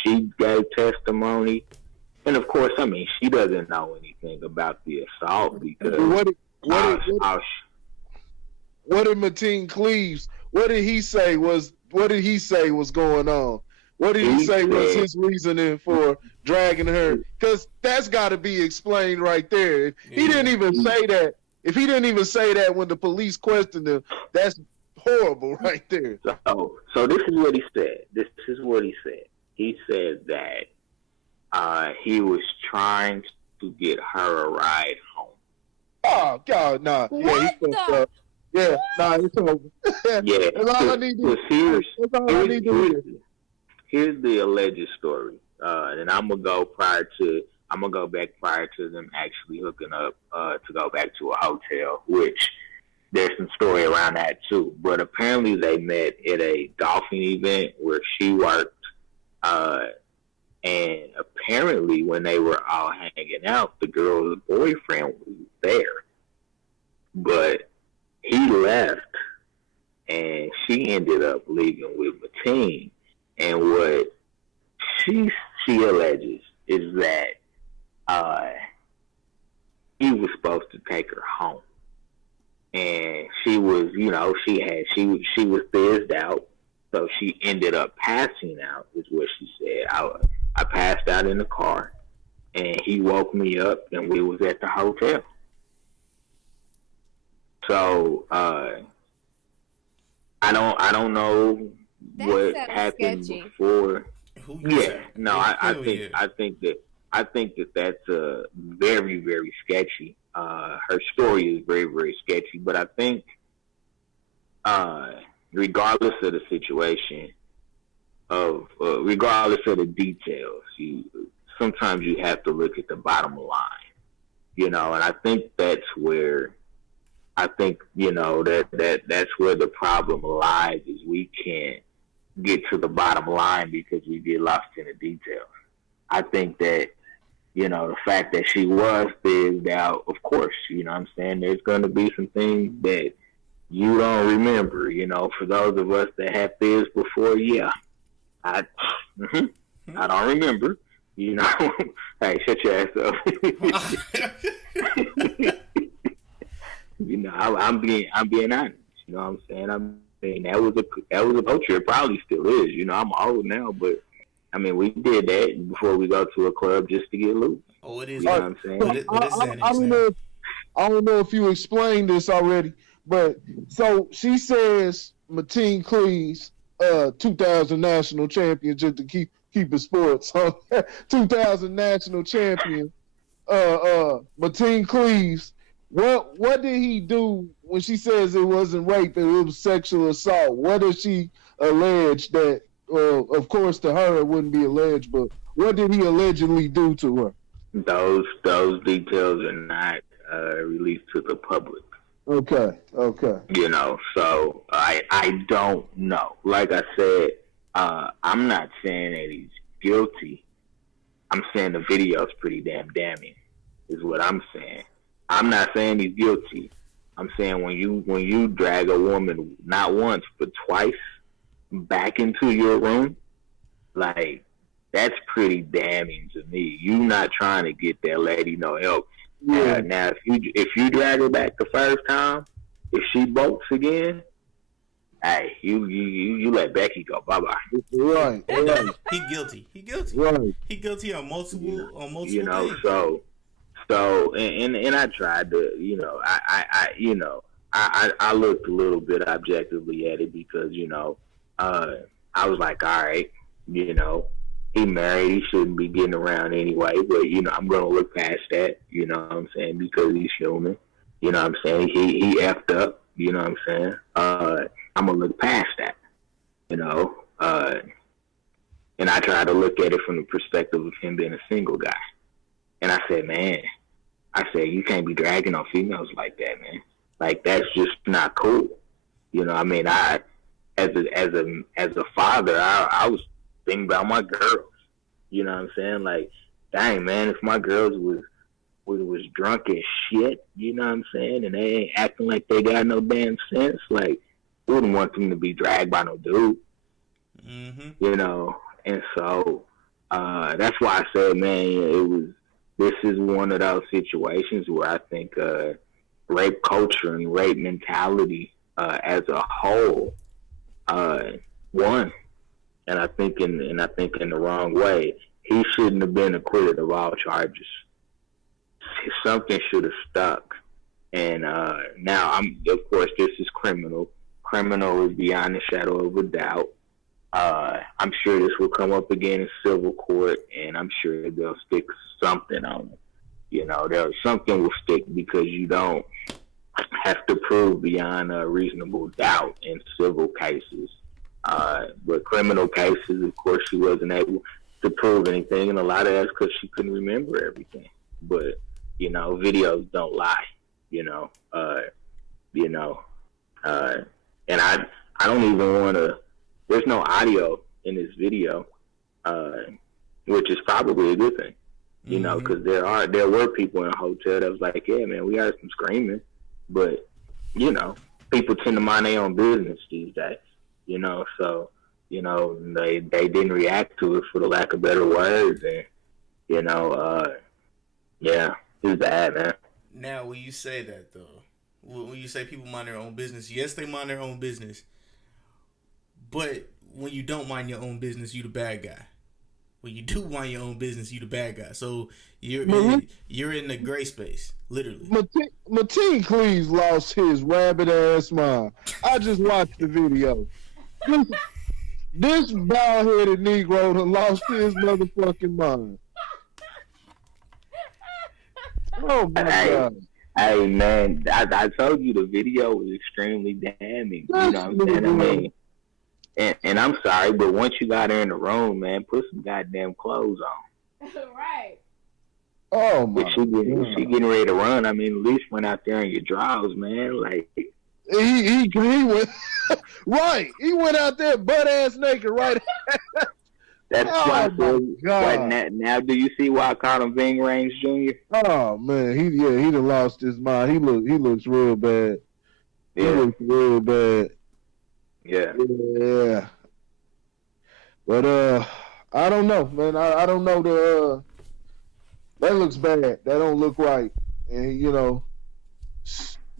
She gave testimony, and of course, I mean, she doesn't know anything about the assault because what did Matten Cleaves? What did he say was going on? What did he say was his reasoning for dragging her? Because that's got to be explained right there. If he didn't even say that, when the police questioned him, that's horrible right there. So this is what he said. He said that he was trying to get her a ride home. Oh God, nah. What the? Yeah, nah, it's over. Yeah, that's all I need to hear. Here's the alleged story, and I'm gonna go back prior to them actually hooking up to go back to a hotel, which there's some story around that too. But apparently they met at a golfing event where she worked, and apparently when they were all hanging out, the girl's boyfriend was there, but he left, and she ended up leaving with Matten. And what she alleges is that he was supposed to take her home, and she was, she was fizzed out, so she ended up passing out. Is what she said. I passed out in the car, and he woke me up, and we was at the hotel. So I don't know what happened before. I think that that's very, very sketchy. Her story is very, very sketchy, but I think regardless of the situation, regardless of the details, sometimes you have to look at the bottom line, and I think that's where that's where the problem lies, is we can't get to the bottom line because we get lost in the details. I think that, the fact that she was fizzed out, of course, there's going to be some things that you don't remember, for those of us that have fizzed before, I don't remember, hey, shut your ass up. I'm being honest, you know what I'm saying? That was a culture. It probably still is. I'm old now, but I mean, we did that before we go to a club just to get loose. Oh, it is. You know what I'm saying? I don't know if you explained this already, but so she says Matten Cleaves, 2000 national champion, just to keep it sports, 2000 national champion, Matten Cleaves. What did he do when she says it wasn't rape and it was sexual assault? What does she allege that? Of course, to her it wouldn't be alleged, but what did he allegedly do to her? Those details are not released to the public. Okay. So I don't know. Like I said, I'm not saying that he's guilty. I'm saying the video's pretty damn damning. is what I'm saying. I'm not saying he's guilty. I'm saying when you drag a woman not once but twice back into your room, like, that's pretty damning to me. You not trying to get that lady no help. Yeah. Now if you drag her back the first time, if she bolts again, hey, you let Becky go. Bye bye. Right. He guilty. Right. He guilty on multiple You know, things. so and I tried to, I looked a little bit objectively at it because, I was like, all right, he married, he shouldn't be getting around anyway, but I'm gonna look past that, you know what I'm saying, because he's human. You know what I'm saying? He effed up, you know what I'm saying? I'm gonna look past that, and I try to look at it from the perspective of him being a single guy. And I said, you can't be dragging on females like that, man. Like, that's just not cool. I mean, as a father, I was thinking about my girls. You know what I'm saying? Like, dang, man, if my girls was drunk as shit, you know what I'm saying, and they ain't acting like they got no damn sense, like, I wouldn't want them to be dragged by no dude. Mm-hmm. And so that's why I said, man, this is one of those situations where I think rape culture and rape mentality as a whole won, and I think in the wrong way. He shouldn't have been acquitted of all charges. Something should have stuck. And now, of course, this is criminal. Criminal is beyond the shadow of a doubt. I'm sure this will come up again in civil court, and I'm sure they'll stick something on it. Something will stick because you don't have to prove beyond a reasonable doubt in civil cases. But criminal cases, of course, she wasn't able to prove anything, and a lot of that's because she couldn't remember everything. But, videos don't lie, and I don't even want to, there's no audio in this video, which is probably a good thing, because there were people in a hotel that was like, yeah, man, we heard some screaming, but, people tend to mind their own business these days, so, they didn't react to it, for the lack of better words, and, yeah, it was bad, man. Now, when you say that, though, when you say people mind their own business, yes, they mind their own business, but when you don't mind your own business, you the bad guy. When you do mind your own business, you the bad guy. So you're in the gray space, literally. Matten Cleaves lost his rabbit ass mind. I just watched the video. This bald-headed Negro done lost his motherfucking mind. Oh my God. Hey man, I told you the video was extremely damning. You know what I'm saying? I mean, and I'm sorry, but once you got her in the room, man, put some goddamn clothes on. Right. Oh my God. If she getting ready to run, I mean, at least went out there in your drawers, man. Like, he went right. He went out there butt ass naked, right? That's why I said, now do you see why I called him Ving Rhames Jr.? Oh man, he done lost his mind. He looks real bad. Yeah. He looks real bad. Yeah. Yeah. But I don't know, man. I don't know that looks bad. That don't look right. And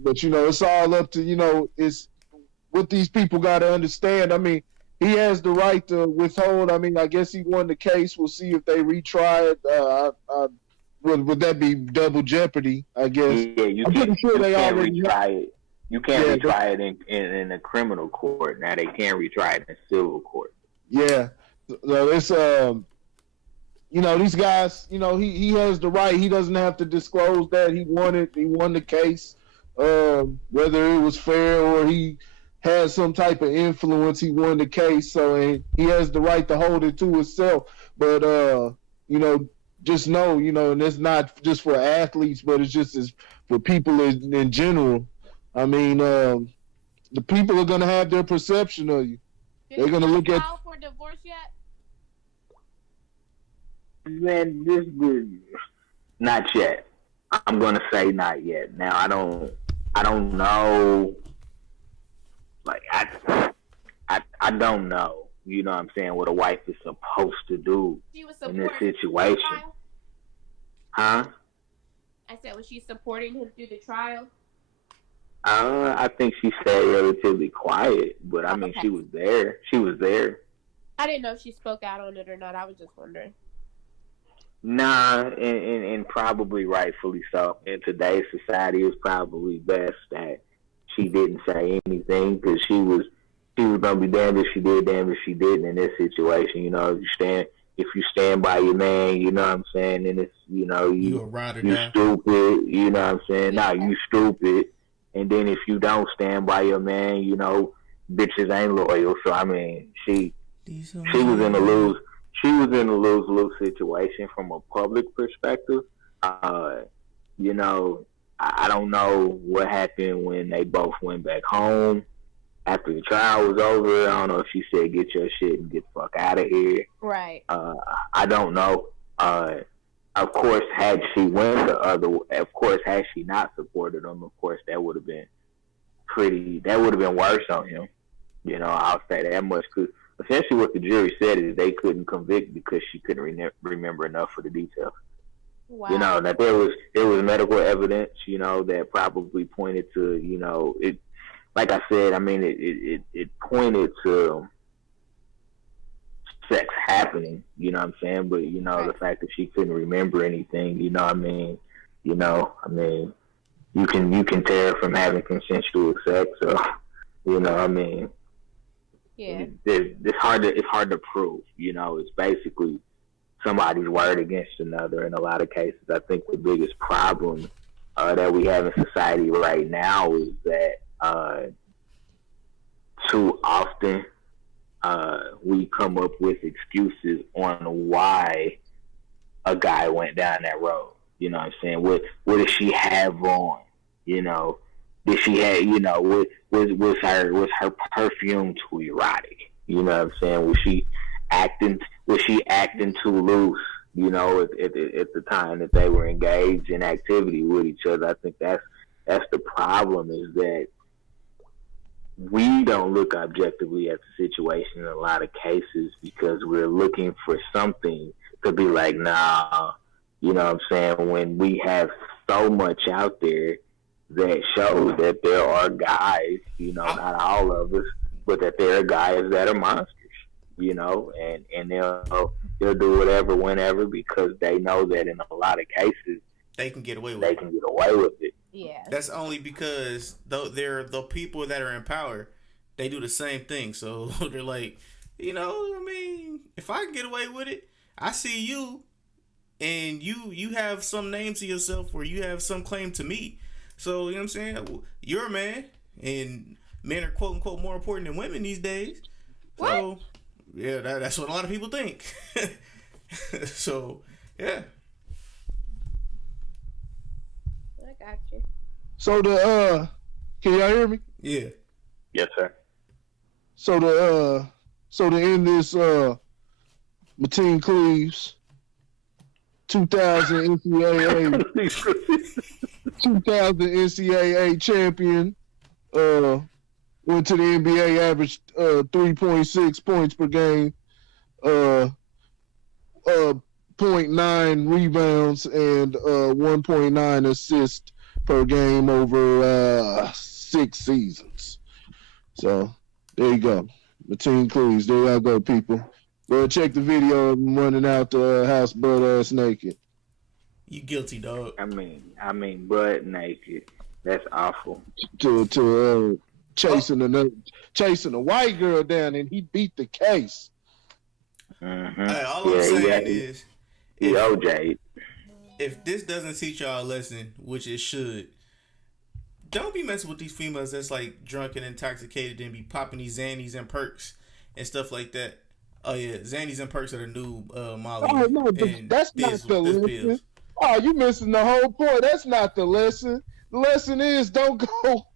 but it's all up to, it's what these people gotta understand. I mean, he has the right to withhold. I mean, I guess he won the case. We'll see if they retry it. Would that be double jeopardy? I guess. Yeah, I'm pretty sure they already retry it. You can't retry it in a criminal court. Now they can't retry it in civil court. Yeah, so it's these guys. He has the right. He doesn't have to disclose that he won it. He won the case. Whether it was fair or he had some type of influence, he won the case, so he has the right to hold it to himself. But just know, and it's not just for athletes, but it's just for people in general. I mean, the people are gonna have their perception of you. They're gonna look at. File for divorce yet? Man, this not yet. I'm gonna say not yet. Now I don't know. Like I don't know. You know what I'm saying? What a wife is supposed to do in this situation. Huh? I said, was she supporting him through the trial? I think she stayed relatively quiet, but I mean, she was there. She was there. I didn't know if she spoke out on it or not. I was just wondering. Nah, and probably rightfully so. In today's society, it's probably best that she didn't say anything because she was gonna be damned if she did, damned if she didn't in this situation. You know, if you stand by your man, you know what I'm saying, and it's you stupid. You know what I'm saying? Nah, you stupid. And then if you don't stand by your man, you know, bitches ain't loyal. So I mean, she was in a lose. She was in a lose-lose situation from a public perspective. You know, I don't know what happened when they both went back home after the trial was over. I don't know if she said, "Get your shit and get the fuck out of here." Right. I don't know. Of course, had she went the other, of course, had she not supported him, of course, that would have been worse on him. You know, I'll say that much because essentially what the jury said is they couldn't convict because she couldn't remember enough of the details. Wow. You know, that there was medical evidence, you know, that probably pointed to, you know, it. Like I said, I mean, it pointed to sex happening, you know what I'm saying? But, you know, the fact that she couldn't remember anything, you know what I mean? You know, I mean, you can tell from having consensual sex, so, you know, I mean, yeah, it's hard to prove, you know, it's basically somebody's word against another in a lot of cases. I think the biggest problem that we have in society right now is that too often we come up with excuses on why a guy went down that road. You know what I'm saying? What did she have on? You know, did she have, you know, was her perfume too erotic? You know what I'm saying? Was she acting too loose? You know, at the time that they were engaged in activity with each other. I think that's the problem, is that we don't look objectively at the situation in a lot of cases because we're looking for something to be like, nah, you know what I'm saying? When we have so much out there that shows that there are guys, you know, not all of us, but that there are guys that are monsters, you know, and they'll do whatever, whenever, because they know that in a lot of cases they can get away with it. Yeah. That's only because they're the people that are in power. They do the same thing. So they're like, you know, I mean, if I can get away with it, I see you, and you have some name to yourself, or you have some claim to me. So, you know what I'm saying? You're a man, and men are quote unquote more important than women these days. What? So, yeah, that's what a lot of people think. So, yeah. I got you. So can y'all hear me? Yeah. Yes, sir. So to end this, Matten Cleaves, 2000 NCAA champion, went to the NBA, averaged 3.6 points per game, 0.9 rebounds, and 1.9 assists per game over 6 seasons. So there you go, Matten Cleaves. There y'all go, people. Go check the video of him running out the house butt ass naked. You guilty, dog. I mean, butt naked. That's awful. To chasing a white girl down, and he beat the case. Mm-hmm. Hey, all I'm saying is, OJ. If this doesn't teach y'all a lesson, which it should, don't be messing with these females that's like drunk and intoxicated and be popping these Xannies and perks and stuff like that. Oh yeah, Xannies and perks are the new Molly. Oh no, that's not the lesson. Pills. Oh, you missing the whole point. That's not the lesson. The lesson is don't go.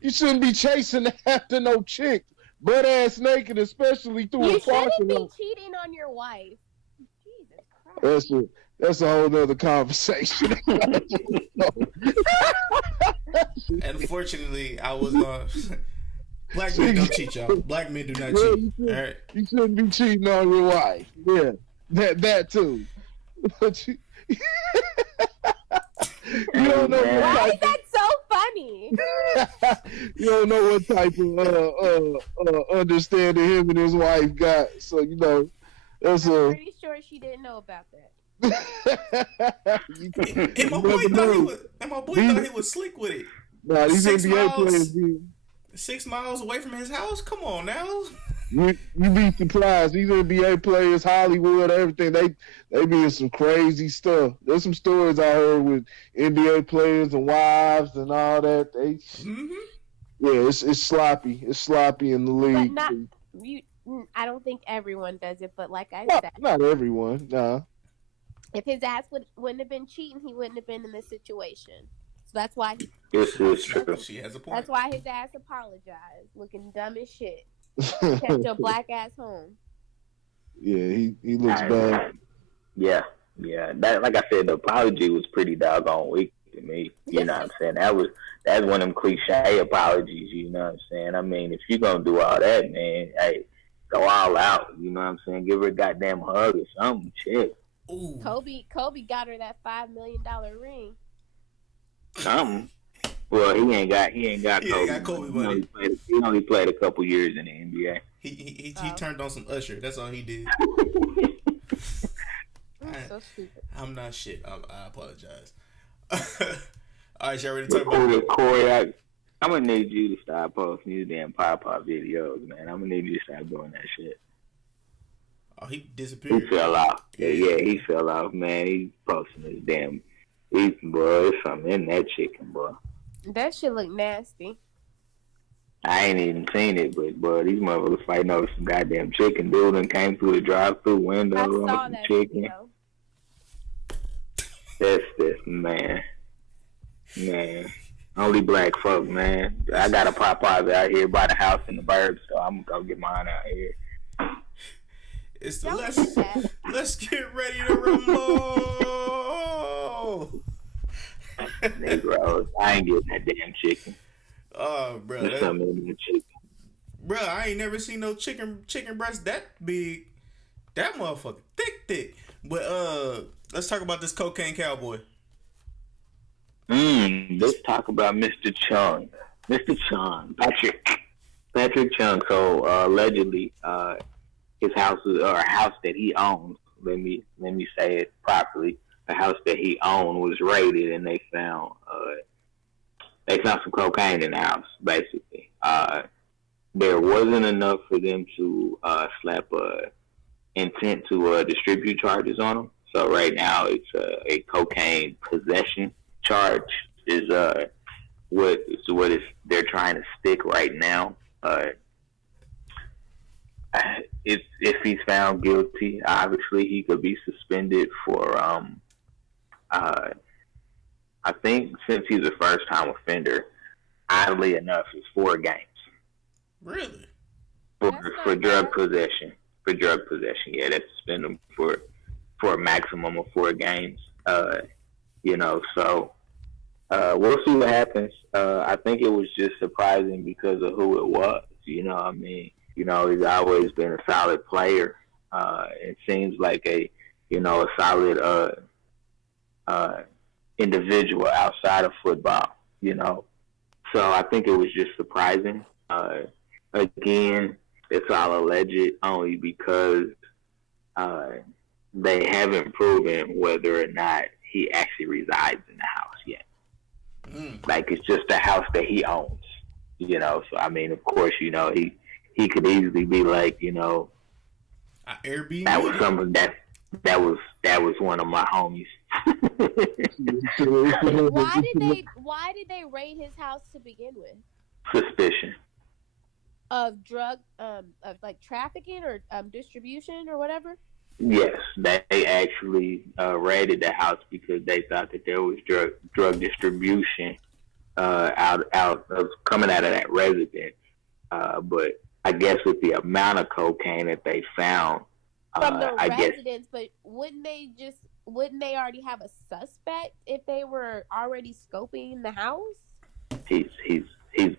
You shouldn't be chasing after no chick butt ass naked, especially through a parking lot. You shouldn't be cheating on your wife. Jesus Christ. That's a whole nother conversation. Unfortunately, I was going. Black men don't cheat, y'all. Black men do not cheat. All right. You shouldn't be cheating on your wife. Yeah, that too. But you don't know what Why type is that so funny? you don't know what type of understanding him and his wife got. So that's I'm pretty sure she didn't know about that. And my boy thought he was slick with it. Nah, these NBA players. 6 miles away from his house. Come on now. You be surprised. These NBA players, Hollywood, everything, they be in some crazy stuff. There's some stories I heard with NBA players and wives and all that. Yeah, it's sloppy. It's sloppy in the league. But I don't think everyone does it, but like I said, not everyone. Nah. If his ass wouldn't have been cheating, he wouldn't have been in this situation. So that's why She has a point. That's why his ass apologized, looking dumb as shit. Kept your black ass home. Yeah, he looks bad. Yeah. That, like I said, the apology was pretty doggone weak to me. You know what I'm saying? That's one of them cliche apologies. You know what I'm saying? I mean, if you're gonna do all that, man, hey, go all out. You know what I'm saying? Give her a goddamn hug or something. Shit. Ooh. Kobe got her that $5 million ring. Something. Well, he ain't got Kobe. Got Kobe money. He only played a couple years in the NBA. He turned on some Usher. That's all he did. So stupid. I'm not shit. I apologize. All right, y'all ready to talk about Corey, I'm gonna need you to stop posting these damn pop videos, man. I'm gonna need you to stop doing that shit. Oh, he disappeared. He fell off. Yeah, he fell off, man. He posting his damn. Boy, there's something in that chicken, boy. That shit look nasty. I ain't even seen it, but boy, these motherfuckers fighting over some goddamn chicken. Dude and came through the drive-through window on some chicken. Video. That's this, man. Only black folk, man. I got a Popeyes out here by the house in the burbs, so I'm gonna go get mine out here. It's the let's get ready to rumble. Negroes, I ain't getting that damn chicken. Oh, bro, There's something in the chicken. Bro, I ain't never seen no chicken breast that big. That motherfucker thick. But let's talk about this cocaine cowboy. Let's talk about Mr. Chung. Patrick Chung. So allegedly, his house or a house that he owns. Let me say it properly. The house that he owned was raided, and they found some cocaine in the house. Basically, there wasn't enough for them to slap intent to distribute charges on him. So right now, it's a cocaine possession charge is what they're trying to stick right now. If he's found guilty, obviously he could be suspended for I think since he's a first time offender, oddly enough, it's 4 games. Really? For drug possession. For drug possession, yeah, they suspend him for a maximum of 4 games. So we'll see what happens. I think it was just surprising because of who it was. You know what I mean? He's always been a solid player. It seems like a solid individual outside of football, So I think it was just surprising. Again, it's all alleged only because they haven't proven whether or not he actually resides in the house yet. Like, it's just a house that he owns, So, I mean, of course, he could easily be like, Airbnb. That was something that was one of my homies. Why did they raid his house to begin with? Suspicion of drug of like trafficking or distribution or whatever. Yes, they actually raided the house because they thought that there was drug distribution out of coming out of that residence. But I guess with the amount of cocaine that they found, from the I guess residents, but wouldn't they already have a suspect if they were already scoping the house? he's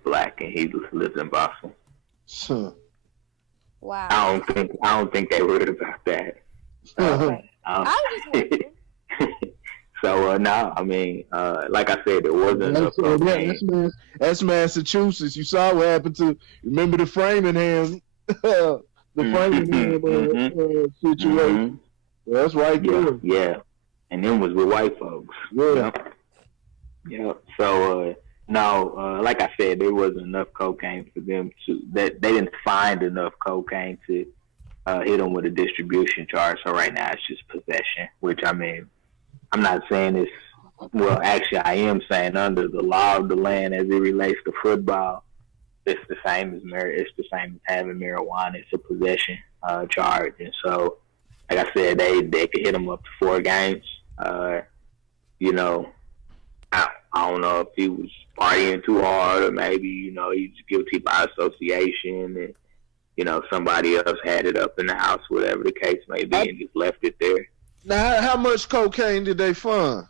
black and he lives in Boston. Huh. Wow. I don't think they worried about that. Okay. I was just wondering. So no, I mean, like I said, there wasn't enough cocaine. That's Massachusetts. You saw what happened to. Remember the Framingham, the Framingham situation. That's right there. Yeah, and then was with white folks. Yeah. Yeah. So no, like I said, there wasn't enough cocaine for them to. That they didn't find enough cocaine to hit them with a distribution charge. So right now it's just possession, which I mean. I'm not saying this. Well, actually, I am saying under the law of the land as it relates to football, it's the same as it's the same as having marijuana. It's a possession charge, and so, like I said, they could hit him up to 4 games. You know, I don't know if he was partying too hard, or maybe he's guilty by association, and somebody else had it up in the house, whatever the case may be, and just left it there. Now, how much cocaine did they find?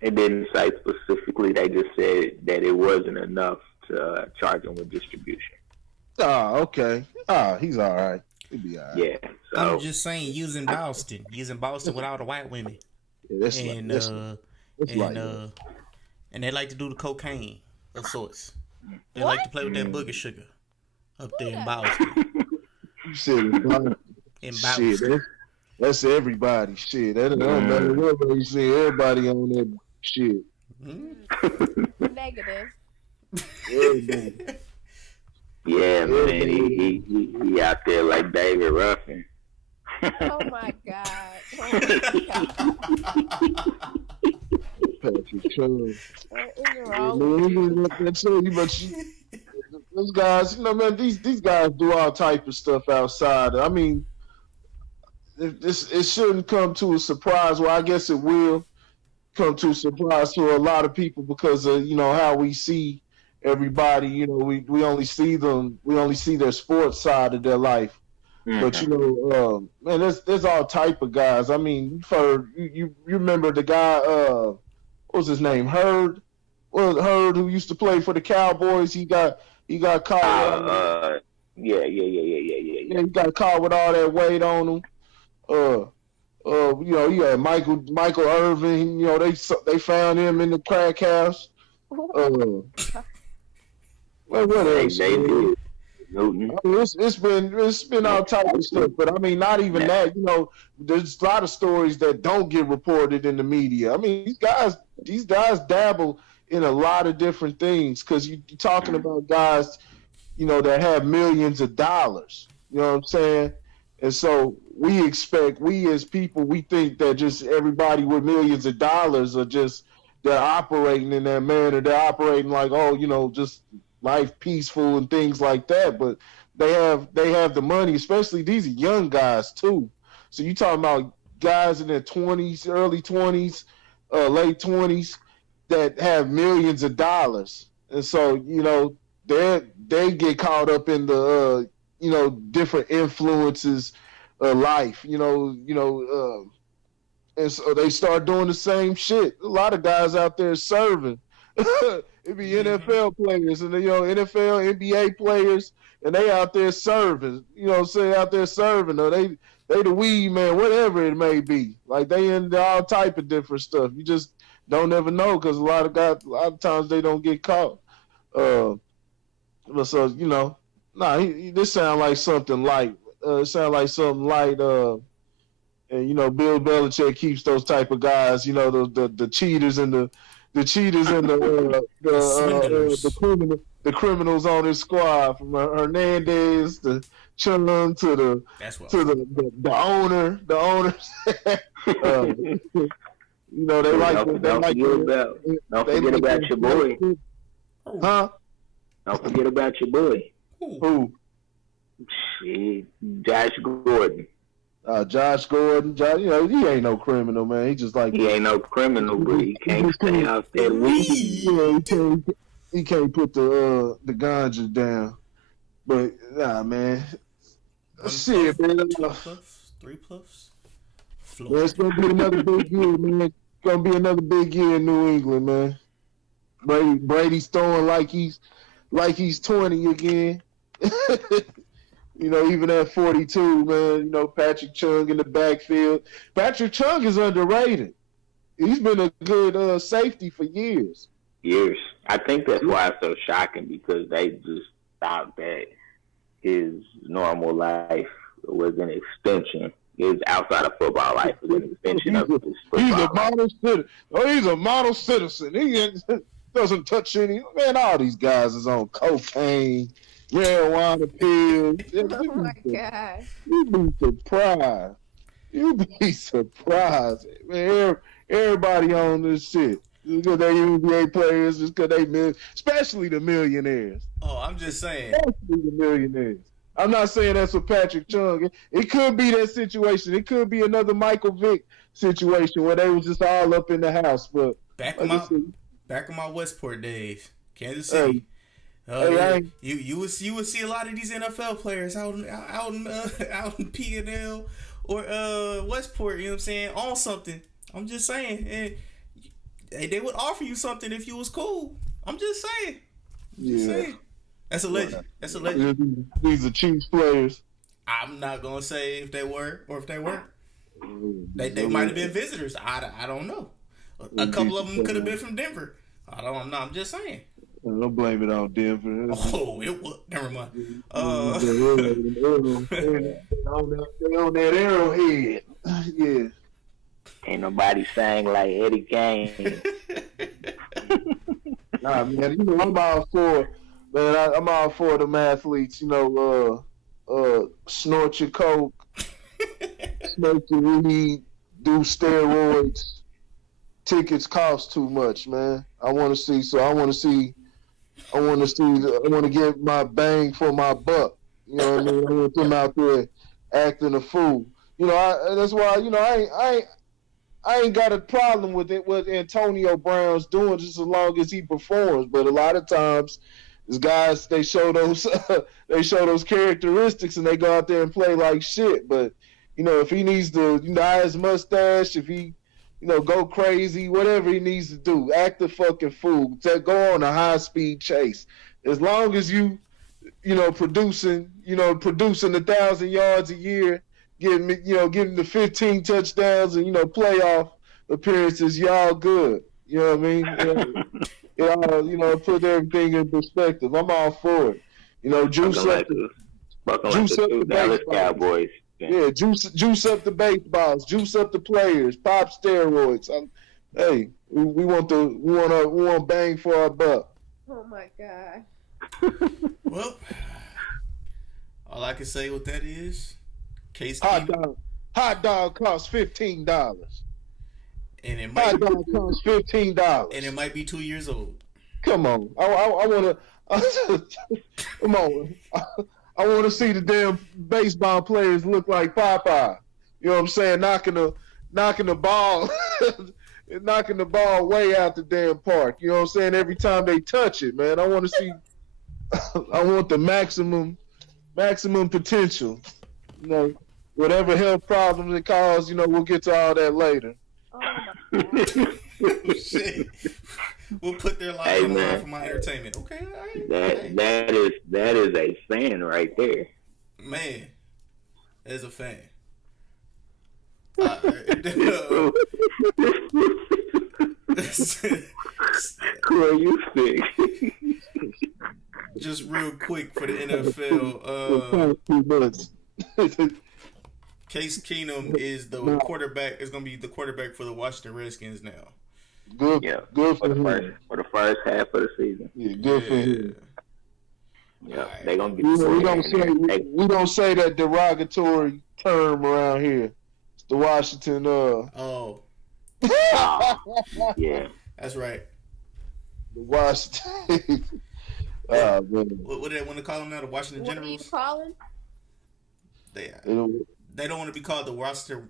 It didn't say specifically. They just said that it wasn't enough to charge him with distribution. Oh, okay. Oh, he's all right. He'll be all right. Yeah. So, I'm just saying, using Boston with all the white women, and they like to do the cocaine of sorts. They like to play with that booger sugar up there in Boston. You said in Boston. Shit, that's everybody. Shit, that don't matter what you see. Everybody on that shit. Negative. Everybody. Yeah, man, he out there like David Ruffin. Oh my god. Patrick Chung. What is wrong with you? But those guys, man, these guys do all type of stuff outside. I mean. It shouldn't come to a surprise. Well, I guess it will come to a surprise to a lot of people because of how we see everybody. We only see them. We only see their sports side of their life. Mm-hmm. But man, there's all type of guys. I mean, you remember the guy? What was his name? Hurd. Hurd, who used to play for the Cowboys. He got caught. Yeah. He got caught with all that weight on him. You had Michael Irvin. They found him in the crack house. What else? They did. I mean, it's been all type of stuff, but I mean, not even that. There's a lot of stories that don't get reported in the media. I mean, these guys dabble in a lot of different things because you're talking about guys, that have millions of dollars. You know what I'm saying? And so we as people, we think that just everybody with millions of dollars they're operating in that manner. They're operating like, just life peaceful and things like that. But they have the money, especially these young guys too. So you talking about guys in their 20s, early 20s, late 20s that have millions of dollars. And so, they get caught up in the different influences of life, and so they start doing the same shit. A lot of guys out there serving. It be NFL players and NFL, NBA players, and they out there serving. Out there serving, or they the weed man, whatever it may be. Like they into all type of different stuff. You just don't ever know because a lot of times they don't get caught. But so this sound like something light. And Bill Belichick keeps those type of guys. The cheaters and the criminals on his squad, from Hernandez to Chung to the owner. The owners. Don't forget about your boy. Huh? Don't forget about your boy. Who? Shit, Josh Gordon. Josh Gordon. He ain't no criminal, man. He ain't no criminal, but he can't stay off that weed. Yeah, he can't put the ganja down. But nah, man. Shit, man. 3+. Man, it's gonna be another big year, man. It's gonna be another big year in New England, man. Brady's throwing like he's 20 again. Even at 42, man. Patrick Chung in the backfield. Patrick Chung is underrated. He's been a good safety for years. Years. I think that's why it's so shocking, because they just thought that his normal life was an extension. His outside of football life was an extension of his football He's a life. model citizen. He's a model citizen. He doesn't touch any. Man, all these guys is on cocaine, marijuana pills. Oh my god. You'd be surprised. You'd be surprised. Man, everybody on this shit. Because they NBA players, just because they especially the millionaires. Oh, I'm just saying. Especially the millionaires. I'm not saying that's what Patrick Chung. It could be that situation. It could be another Michael Vick situation where they was just all up in the house. But back in my Westport days, Kansas City. You would see a lot of these NFL players out in P&L or Westport. You know what I'm saying? On something. I'm just saying, and they would offer you something if you was cool. I'm just saying. Just saying. That's a legend. That's a legend. These are Chiefs players. I'm not gonna say if they were or if they weren't. They might have been visitors. I don't know. A couple of them could have been from Denver. I don't know. I'm just saying. Don't blame it on Denver. Oh, it was. Never mind. They on that arrowhead. Yeah. Ain't nobody sang like Eddie Kane. Nah, man. I'm all for. Man, I'm all for them athletes. Snort your coke, smoke your weed, do steroids. Tickets cost too much, man. I want to get my bang for my buck. You know what I mean? I want them out there acting a fool. That's why I ain't got a problem with it. What Antonio Brown's doing, just as long as he performs. But a lot of times, these guys they show those characteristics and they go out there and play like shit. But if he needs to dye his mustache, if he go crazy, whatever he needs to do, act a fucking fool, go on a high speed chase. As long as you producing 1,000 yards a year, getting the 15 touchdowns and playoff appearances, y'all good. You know what I mean? Put everything in perspective. I'm all for it. Juice up the Dallas baseballs. Cowboys. Yeah, juice up the baseballs, juice up the players, pop steroids. Hey, we want bang for our buck. Oh my god. Well, all I can say with that is, Case hot dog costs $15. And it hot dog costs $15. And it might be 2 years old. Come on, I want to. Come on, I want to see the damn baseball players look like Popeye. You know what I'm saying? Knocking the ball, knocking the ball way out the damn park. You know what I'm saying? Every time they touch it, man, I want to see. I want the maximum potential. Whatever health problems it causes, we'll get to all that later. Oh my god. Shit. We'll put their lives on the line for my entertainment. Okay, all right. That is a fan right there. Man, as a fan. Cool, you sick. Just real quick for the NFL. Case Keenum is the quarterback. Is going to be the quarterback for the Washington Redskins now. Good for the first half of the season. Yeah, good for him. Yeah, they're gonna be. We don't say that derogatory term around here. It's the Washington. Oh. Yeah, that's right. The Washington. Man. What do they want to call them now? The Washington Generals. What do you call them? They don't want to be called the Washington.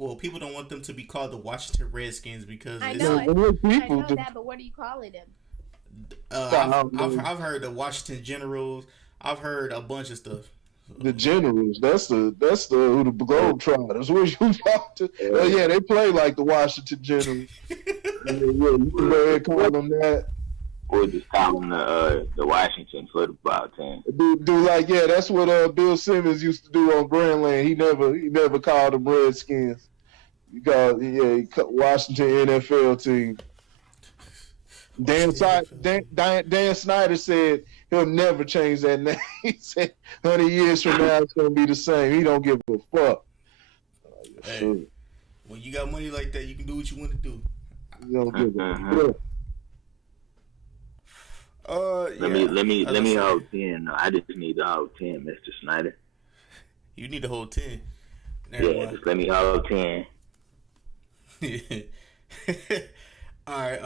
Well, people don't want them to be called the Washington Redskins because I know that, but what are you calling them? I've heard the Washington Generals. I've heard a bunch of stuff. The Generals. That's the who the Globetrotters. What you talk to? Yeah, they play like the Washington Generals. Yeah, you can go ahead and call them that. Or just call them the Washington football team. Do like that's what Bill Simmons used to do on Grandland. He never called them Redskins. He called Washington NFL team. Dan Snyder said he'll never change that name. He said 100 years from now it's gonna be the same. He don't give a fuck. Hey, when you got money like that, you can do what you want to do. You don't give a fuck. Let me hold 10. No, I just need to hold 10, Mr. Snyder. You need to hold 10. Just let me hold 10. All right.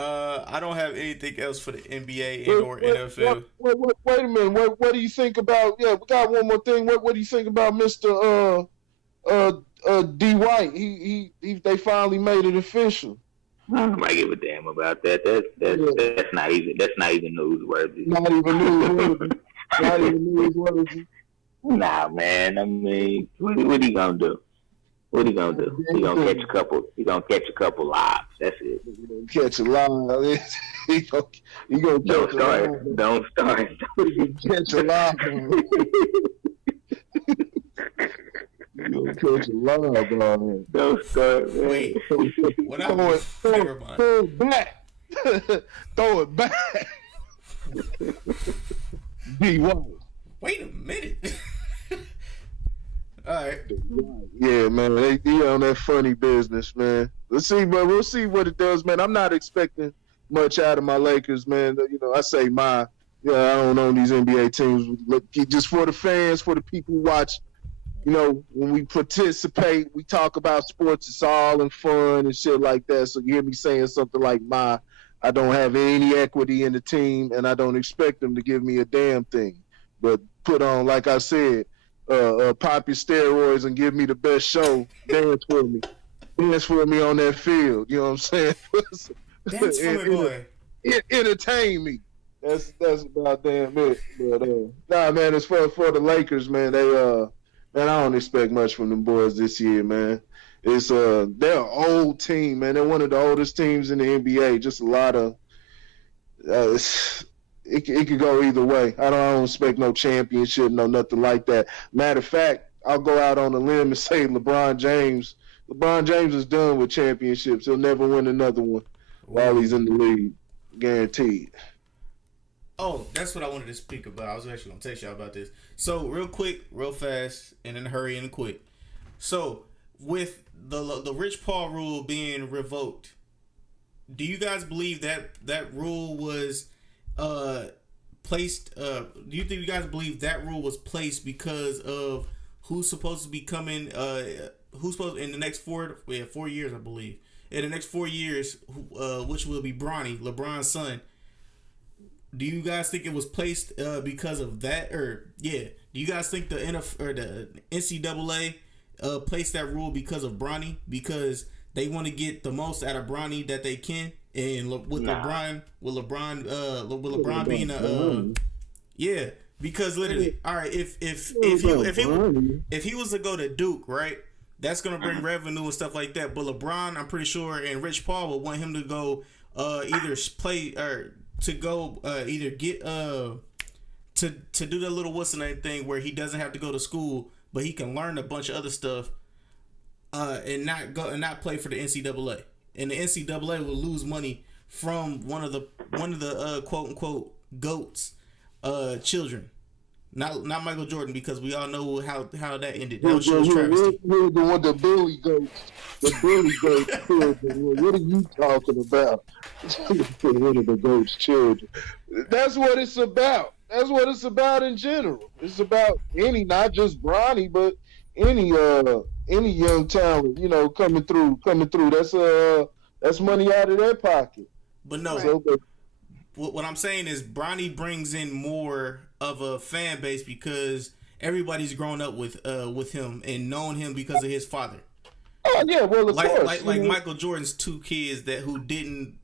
I don't have anything else for the NBA or NFL. Wait a minute. What do you think about? Yeah, we got one more thing. What do you think about Mr. D White? They finally made it official. I don't give a damn about that. That's not even newsworthy. Not even newsworthy. Nah, man. I mean, what he gonna do? What he gonna do? He gonna catch a couple. He gonna catch a couple lobs. That's it. Catch a lob. He gonna catch a lob. Don't start. Catch a lob. You gonna catch a lob on him. Don't start. Man. Wait. What I throw it back. Throw it back. D White. Wait a minute. All right. Yeah, man. They on that funny business, man. We'll see what it does, man. I'm not expecting much out of my Lakers, man. You know, I say I don't own these NBA teams. Look, just for the fans, for the people who watch. You know, when we participate, we talk about sports. It's all in fun and shit like that. So you hear me saying something like, I don't have any equity in the team, and I don't expect them to give me a damn thing. But put on, like I said, pop your steroids and give me the best show. Dance for me on that field. You know what I'm saying? Dance for me, boy. Entertain me. That's about damn it. But nah, man, it's for the Lakers, man. Man, I don't expect much from them boys this year, man. It's they're an old team, man. They're one of the oldest teams in the NBA. Just a lot of it could go either way. I don't expect no championship, no nothing like that. Matter of fact, I'll go out on a limb and say LeBron James is done with championships. He'll never win another one while he's in the league, guaranteed. Oh, that's what I wanted to speak about. I was actually going to text y'all about this. So, real quick, real fast, and then hurry and quick. So, with the Rich Paul rule being revoked, do you guys believe that rule was placed? Do you think you guys believe that rule was placed because of who's supposed to be coming? Who's supposed in the next 4 years, I believe. In the next 4 years, which will be Bronny, LeBron's son. Do you guys think it was placed because of that, do you guys think the NCAA placed that rule because of Bronny, because they want to get the most out of Bronny that they can, and LeBron being because literally, all right, if he was to go to Duke, right, that's gonna bring revenue and stuff like that. But LeBron, I'm pretty sure, and Rich Paul would want him to go either play or to go either get to do the little what's the name thing where he doesn't have to go to school, but he can learn a bunch of other stuff and not play for the NCAA. And the NCAA will lose money from one of the quote unquote GOATs children. Not Michael Jordan, because we all know how that ended. That was travesty. The Billy Goats. The Billy Goats children. What are you talking about? One of the Goats children. That's what it's about. That's what it's about in general. It's about not just Bronny, but any young talent, coming through. That's money out of their pocket. But no. What I'm saying is Bronny brings in more of a fan base because everybody's grown up with him and known him because of his father. Oh yeah, well of course. Like Michael Jordan's 2 kids who didn't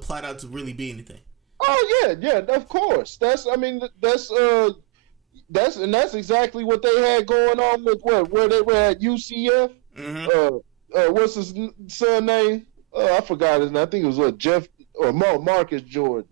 plot out to really be anything. Oh yeah, of course. that's exactly what they had going on with where they were at UCF. What's his son name? I forgot his name. I think it was Jeff or Marcus Jordan.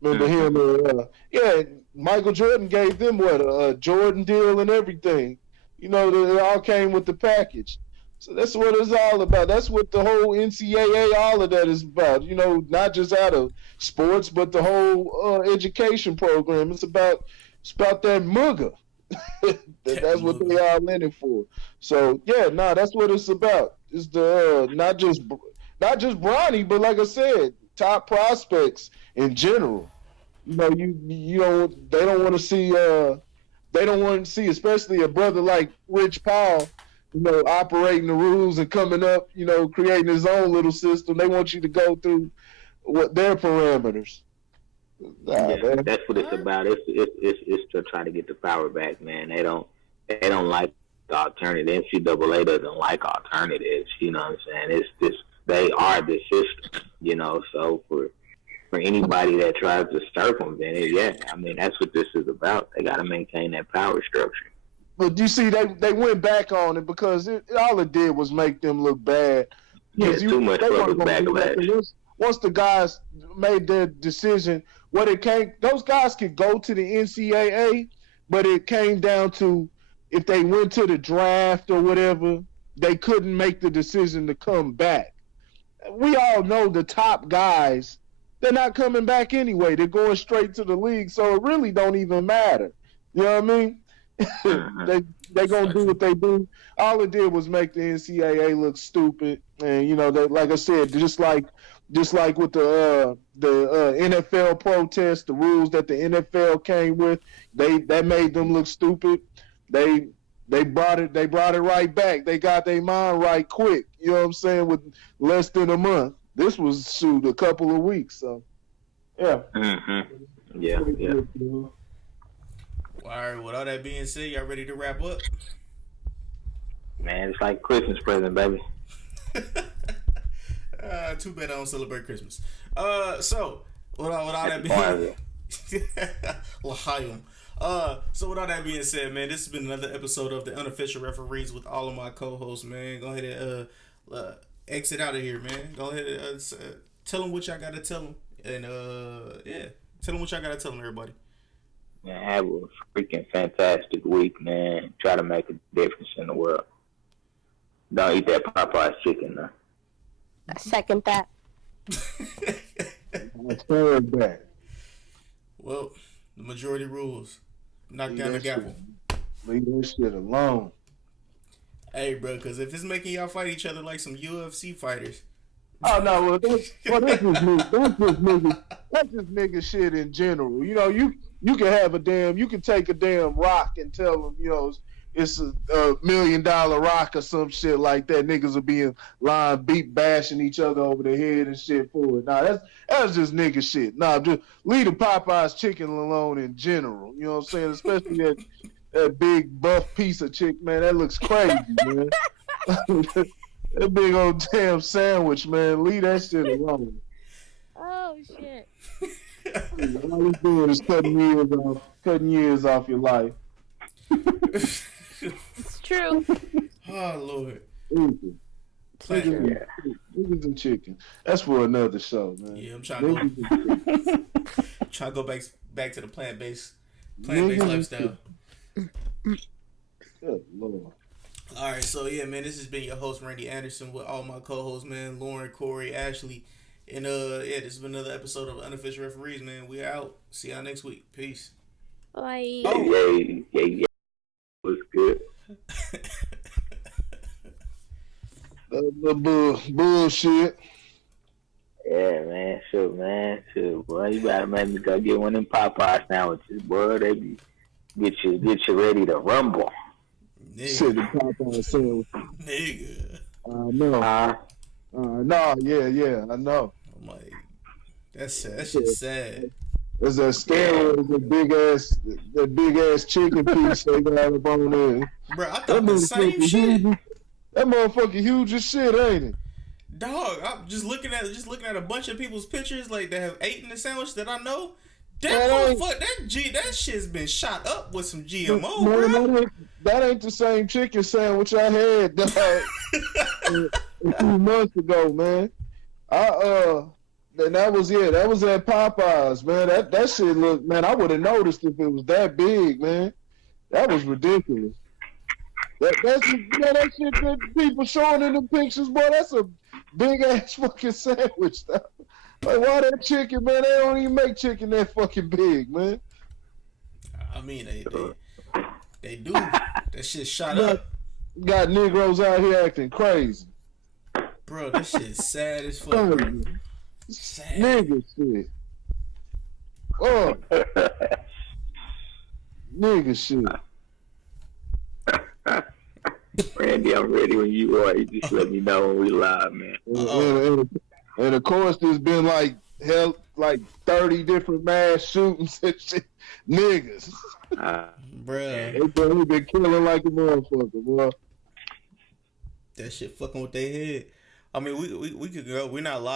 Remember him? Yeah, Michael Jordan gave them a Jordan deal and everything. You know, it all came with the package. So that's what it's all about. That's what the whole NCAA, all of that is about. You know, not just out of sports, but the whole education program. It's about that mugger. That's what they all in it for. So yeah, that's what it's about. It's the not just Bronny, but like I said, top prospects in general. You know, they don't want to see, especially a brother like Rich Paul, you know, operating the rules and coming up, you know, creating his own little system. They want you to go through what their parameters. That's what it's about. It's to try to get the power back, man. They don't like the alternative. NCAA doesn't like alternatives. You know what I'm saying? It's just they are the system. You know, so for anybody that tries to circumvent it, I mean that's what this is about. They got to maintain that power structure. But you see, they went back on it because all it did was make them look bad. Yeah, too much public backlash. Once the guys made their decision, those guys could go to the NCAA, but it came down to if they went to the draft or whatever, they couldn't make the decision to come back. We all know the top guys, they're not coming back anyway. They're going straight to the league, so it really don't even matter. You know what I mean? they gonna do what they do. All it did was make the NCAA look stupid, and you know, like I said, just like with the NFL protest, the rules that the NFL came with, that made them look stupid. They brought it right back. They got their mind right quick. You know what I'm saying? With less than a month. This was a couple of weeks. So yeah. Yeah. All right, with all that being said, y'all ready to wrap up? Man, it's like Christmas present, baby. Too bad I don't celebrate Christmas. So with all that being so with all that being said, man, this has been another episode of the Unofficial Referees with all of my co-hosts, man. Go ahead and exit out of here, man. Go ahead and tell them what y'all gotta tell them, and tell them what y'all gotta tell them, everybody. Man, have a freaking fantastic week, man. Try to make a difference in the world. Don't eat that Popeye's chicken, though. I second that. I third that. Well, the majority rules. Knock down the gavel. Leave that shit alone. Hey, bro, because if it's making y'all fight each other like some UFC fighters. Oh no, that's just nigga shit in general. You know, you can have you can take a damn rock and tell them, you know, it's a $1 million rock or some shit like that. Niggas will be in line bashing each other over the head and shit for it. Nah, that's just nigga shit. Nah, just leave the Popeye's chicken alone in general. You know what I'm saying? Especially that big buff piece of chick, man. That looks crazy, man. That big old damn sandwich, man. Leave that shit alone. Oh shit. All he's doing is cutting years off your life. It's true. Oh Lord. Niggas and chicken. That's for another show, man. Yeah, I'm trying to go back to the plant-based lifestyle. Good Lord. All right, so yeah, man, this has been your host Randy Anderson with all my co-hosts, man, Lauren, Corey, Ashley, and this has been another episode of Unofficial Referees, man. We out. See y'all next week. Peace. Bye. Oh yeah. What's good? The bullshit. Yeah, man. Sure, man. Sure, boy. You gotta make me go get one of them Popeye sandwiches, boy. They be get you ready to rumble. Shit, the Popeye sandwich. Nigga. No, yeah, I know. I'm like, that's sad. That shit's sad. There's a steroid, that big ass chicken piece they got up on there. Bro, I thought the same shit. That motherfucker huge as shit, ain't it? Dog, I'm just looking at a bunch of people's pictures like that have eaten the sandwich that I know. That shit's been shot up with some GMO, man, bro. that ain't the same chicken sandwich I had, dog, a few months ago, man. That was at Popeyes, man. That shit look, man. I would have noticed if it was that big, man. That was ridiculous. That shit that people showing in the pictures, boy. That's a big ass fucking sandwich, dog. Like, why that chicken, man? They don't even make chicken that fucking big, man. I mean, they do. That shit shot up. Got Negroes out here acting crazy. Bro, that shit's sad as fuck, bro. Sad. Nigga shit. Oh. Nigga shit. Randy, I'm ready when you are. You just let me know when we live, man. And of course, there's been like 30 different mass shootings and shit. Niggas. Bruh. They been killing like a motherfucker, bro. That shit fucking with their head. I mean, we could go. We're not live.